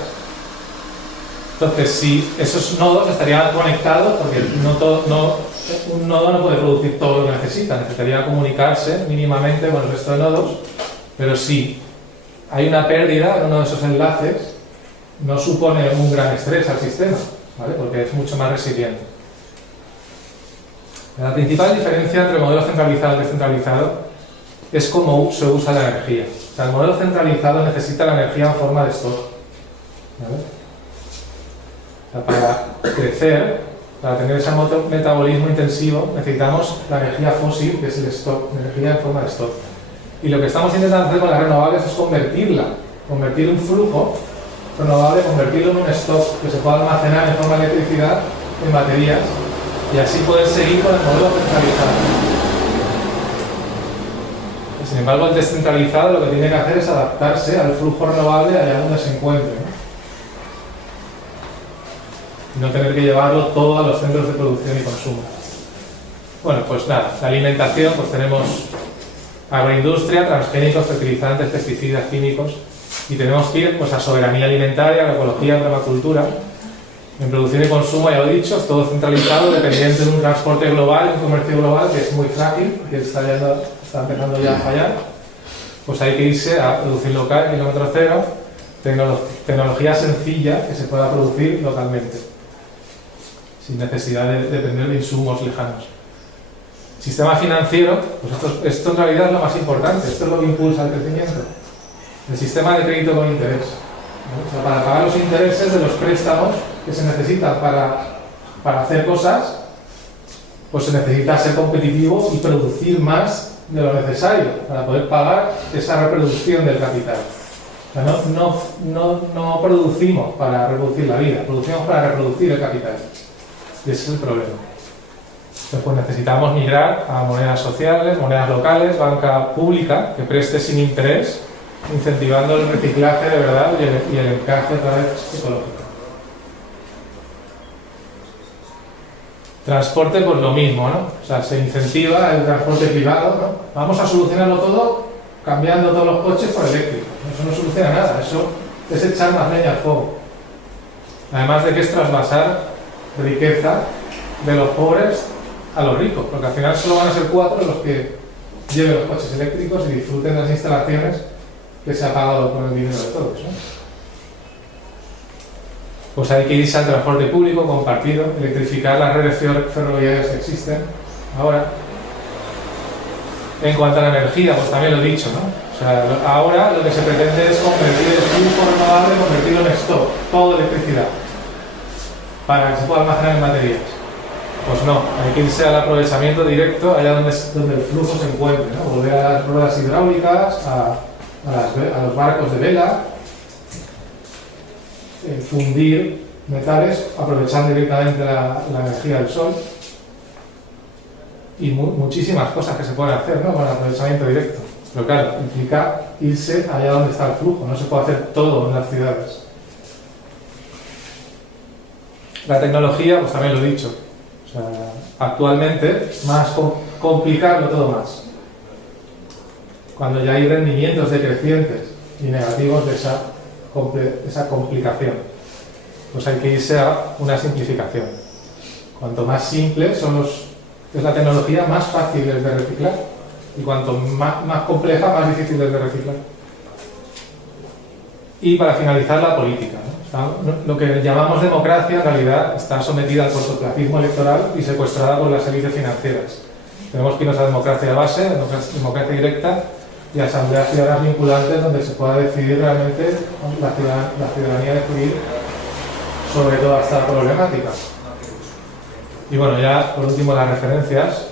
Entonces, si esos nodos estarían conectados, porque un nodo no puede producir todo lo que necesitaría comunicarse mínimamente con el resto de nodos, pero si hay una pérdida en uno de esos enlaces, no supone un gran estrés al sistema, ¿vale? Porque es mucho más resiliente. La principal diferencia entre el modelo centralizado y descentralizado es cómo se usa la energía. O sea, el modelo centralizado necesita la energía en forma de stock, ¿vale? O sea, para crecer, para tener ese metabolismo intensivo, necesitamos la energía fósil, que es el stock, energía en forma de stock. Y lo que estamos intentando hacer con las renovables es convertir un flujo renovable, convertirlo en un stock que se pueda almacenar en forma de electricidad en baterías, y así poder seguir con el modelo centralizado. Sin embargo, el descentralizado lo que tiene que hacer es adaptarse al flujo renovable allá donde se encuentre, ¿no? Y no tener que llevarlo todo a los centros de producción y consumo. Bueno, pues nada, la alimentación, pues tenemos agroindustria, transgénicos, fertilizantes, pesticidas, químicos, y tenemos que ir pues, a soberanía alimentaria, agroecología, permacultura. En producción y consumo, ya lo he dicho, es todo centralizado, dependiente de un transporte global, un comercio global que es muy frágil, que está empezando ya a fallar. Pues hay que irse a producir local, kilómetro cero, tecnología sencilla que se pueda producir localmente, sin necesidad de depender de insumos lejanos. Sistema financiero, pues esto en realidad es lo más importante, esto es lo que impulsa el crecimiento. El sistema de crédito con interés, ¿no? O sea, para pagar los intereses de los préstamos que se necesitan para hacer cosas, pues se necesita ser competitivo y producir más de lo necesario para poder pagar esa reproducción del capital. O sea, no producimos para reproducir la vida, producimos para reproducir el capital. Y ese es el problema. pues necesitamos migrar a monedas sociales, monedas locales, banca pública que preste sin interés, incentivando el reciclaje de verdad y el encaje otra vez ecológico. Transporte, pues lo mismo, ¿no? O sea, se incentiva el transporte privado, ¿no? Vamos a solucionarlo todo cambiando todos los coches por eléctricos. Eso no soluciona nada, eso es echar más leña al fuego. Además de que es trasvasar riqueza de los pobres a los ricos, porque al final solo van a ser 4 los que lleven los coches eléctricos y disfruten de las instalaciones que se ha pagado con el dinero de todos, ¿no? Pues hay que irse al transporte público compartido, electrificar las redes ferroviarias que existen ahora. En cuanto a la energía, pues también lo he dicho, ¿no? O sea, ahora lo que se pretende es convertir el flujo renovable, convertirlo en stock, todo electricidad, para que se pueda almacenar en baterías. Pues no, hay que irse al aprovechamiento directo allá donde el flujo se encuentre, ¿no? Volver a las ruedas hidráulicas, a los barcos de vela, fundir metales aprovechando directamente la energía del sol y muchísimas cosas que se pueden hacer, ¿no? Con el aprovechamiento directo. Pero claro, implica irse allá donde está el flujo, no se puede hacer todo en las ciudades. La tecnología, pues también lo he dicho. O sea, actualmente, más complicarlo todo más. Cuando ya hay rendimientos decrecientes y negativos de esa complicación, pues hay que irse a una simplificación. Cuanto más simple es la tecnología, más fácil es de reciclar, y cuanto más compleja, más difícil es de reciclar. Y para finalizar, la política, ¿no? Lo que llamamos democracia en realidad está sometida al cortoplacismo electoral y secuestrada por las élites financieras. Tenemos que irnos a democracia de base, democracia directa, y asambleas ciudadanas vinculantes donde se pueda decidir realmente, la ciudadanía decidir sobre toda esta problemática. Y bueno, ya por último las referencias.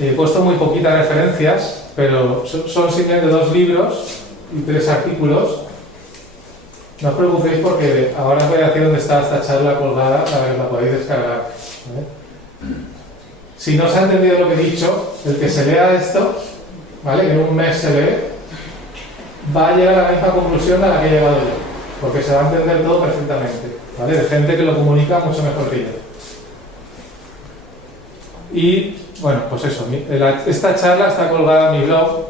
He puesto muy poquitas referencias, pero son simplemente 2 libros y 3 artículos. No os preocupéis porque ahora os voy a decir dónde está esta charla colgada para que la podáis descargar, ¿vale? Si no se ha entendido lo que he dicho, el que se lea esto, ¿vale? Que en un mes se lee, va a llegar a la misma conclusión a la que he llegado yo, porque se va a entender todo perfectamente, ¿vale? De gente que lo comunica mucho mejor que yo. Y bueno, pues eso, esta charla está colgada en mi blog.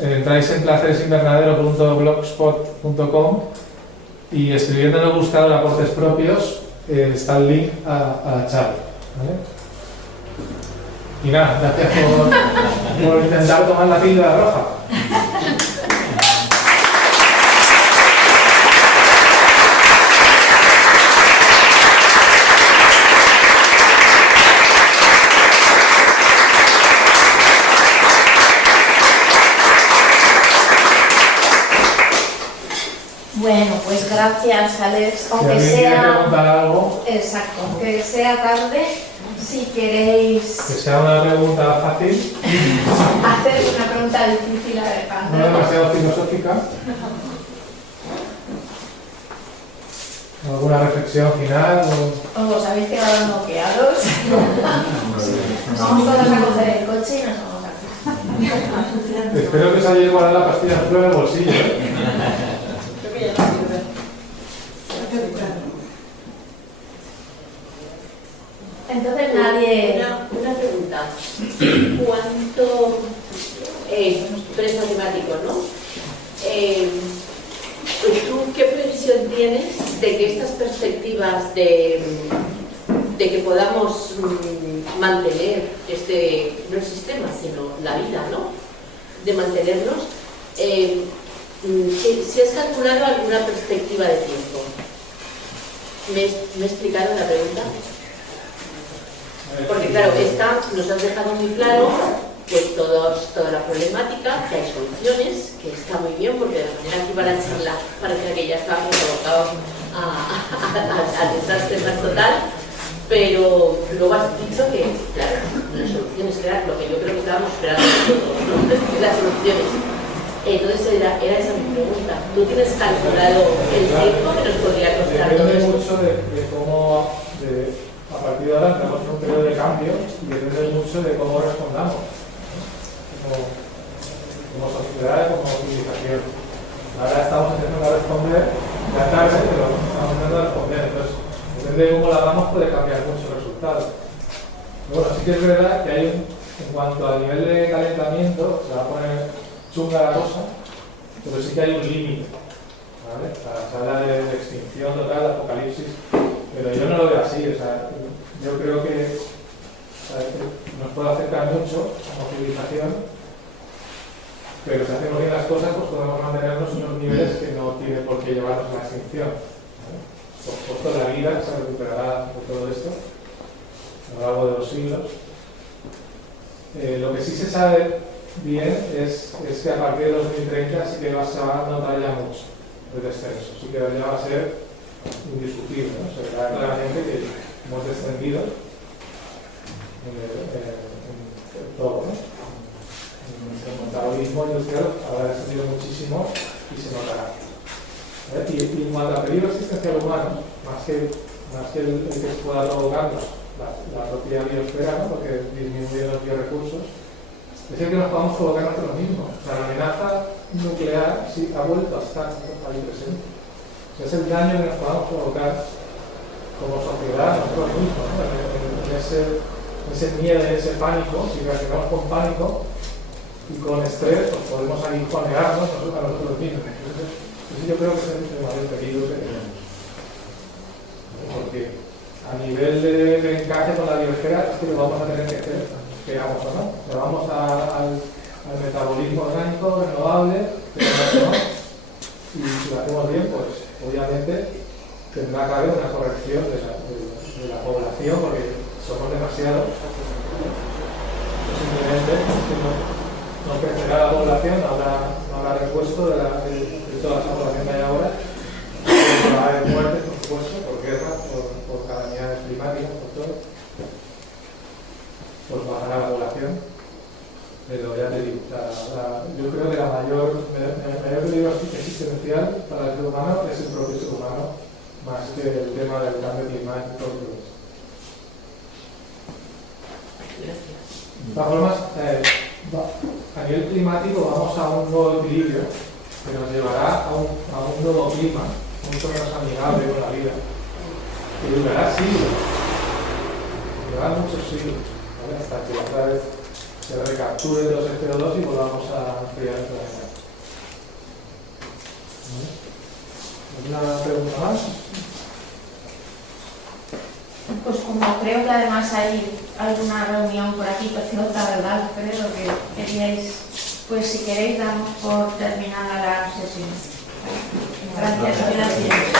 Entráis en placeresinvernadero.blogspot.com y escribiendo en el buscador aportes propios está el link a la charla, ¿vale? Y nada, gracias por intentar tomar la píldora roja. Bueno, pues gracias, Alex. Aunque si sea preguntar algo, exacto, aunque sea tarde, si queréis que sea una pregunta fácil, hacer una pregunta difícil a ver, no demasiado filosófica, alguna reflexión final os habéis quedado noqueados. Vamos todos a coger el coche y nos vamos a casa. espero que os haya igualado la pastilla azul en el bolsillo, ¿eh? Entonces nadie... Una pregunta. ¿Cuánto tres matemáticos, ¿no? ¿Tú qué previsión tienes de que estas perspectivas de que podamos mantener no el sistema, sino la vida, ¿no? De mantenernos, si has calculado alguna perspectiva de tiempo? ¿Me he explicado la pregunta? Porque claro, nos has dejado muy claro pues toda la problemática, que hay soluciones, que está muy bien, porque de la manera que iba la charla parecía que ya estábamos abocados al desastre más total, pero luego has dicho que, claro, las soluciones eran lo que yo creo que estábamos esperando todos, ¿no? Las soluciones. Entonces era esa mi pregunta. ¿Tú tienes calculado el tiempo que nos podría costar todo depende esto? mucho de cómo... a partir de ahora entramos en un periodo de cambio y depende mucho de cómo respondamos, como sociedad, como civilización. Ahora estamos intentando responder, ya tarde, pero estamos intentando responder. Entonces, depende de cómo la hagamos, puede cambiar mucho el resultado. Pero bueno, sí que es verdad que hay en cuanto al nivel de calentamiento, se va a poner chunga la cosa, pero sí que hay un límite, ¿vale? Se habla de extinción total, de apocalipsis, pero yo no lo veo así. O sea, yo creo que nos puede acercar mucho como civilización, pero si hacemos bien las cosas, pues podemos mantenernos en unos niveles que no tienen por qué llevarnos a la extinción, ¿vale? Por supuesto, la vida se recuperará de todo esto a lo largo de los siglos. Lo que sí se sabe bien es que a partir de 2030 sí que se va a notar ya mucho el descenso, sí que ya va a ser indiscutible, ¿no? Se verá claramente que hemos descendido en todo, ¿no? El metabolismo industrial habrá descendido muchísimo y se notará. Y en cuanto a peligro existencial humano, más que el que se pueda provocarnos la propia biosfera, ¿no? Porque disminuye los biorecursos, es el que nos podamos provocar nosotros mismos. O sea, la amenaza nuclear sí ha vuelto a estar ahí presente. O sea, es el daño que nos podamos provocar como sociedad nosotros mismos, ¿no? En ese miedo, en ese pánico. Si reaccionamos con pánico y con estrés, pues podemos aguijonearnos a nosotros mismos. Entonces yo creo que es el mayor peligro que tenemos. Porque a nivel de encaje con la biosfera es que lo vamos a tener que hacer, queramos o no. Le vamos al metabolismo orgánico renovable, ¿no? Y si lo hacemos bien, pues obviamente tendrá que haber una corrección de la población, porque somos demasiados. Simplemente no crecerá la población, no habrá repuesto de toda esa población que hay ahora. Va a haber muertes, por supuesto, por guerras, por calamidades climáticas, por todo. Pues bajará la población. Pero ya te digo, yo creo que el mayor peligro existencial para el ser humano es el propio ser humano, más que el tema del cambio climático. Gracias. De todas formas, a nivel climático vamos a un nuevo equilibrio que nos llevará a un nuevo clima mucho menos amigable con la vida, que durará siglos, durará muchos siglos, ¿vale? Hasta que otra vez se recapture los CO2 y volvamos a enfriar el planeta. ¿Alguna pregunta más? Pues como creo que además hay alguna reunión por aquí, perfecta, ¿verdad? Creo que queríais, pues si queréis damos por terminada la sesión. Gracias.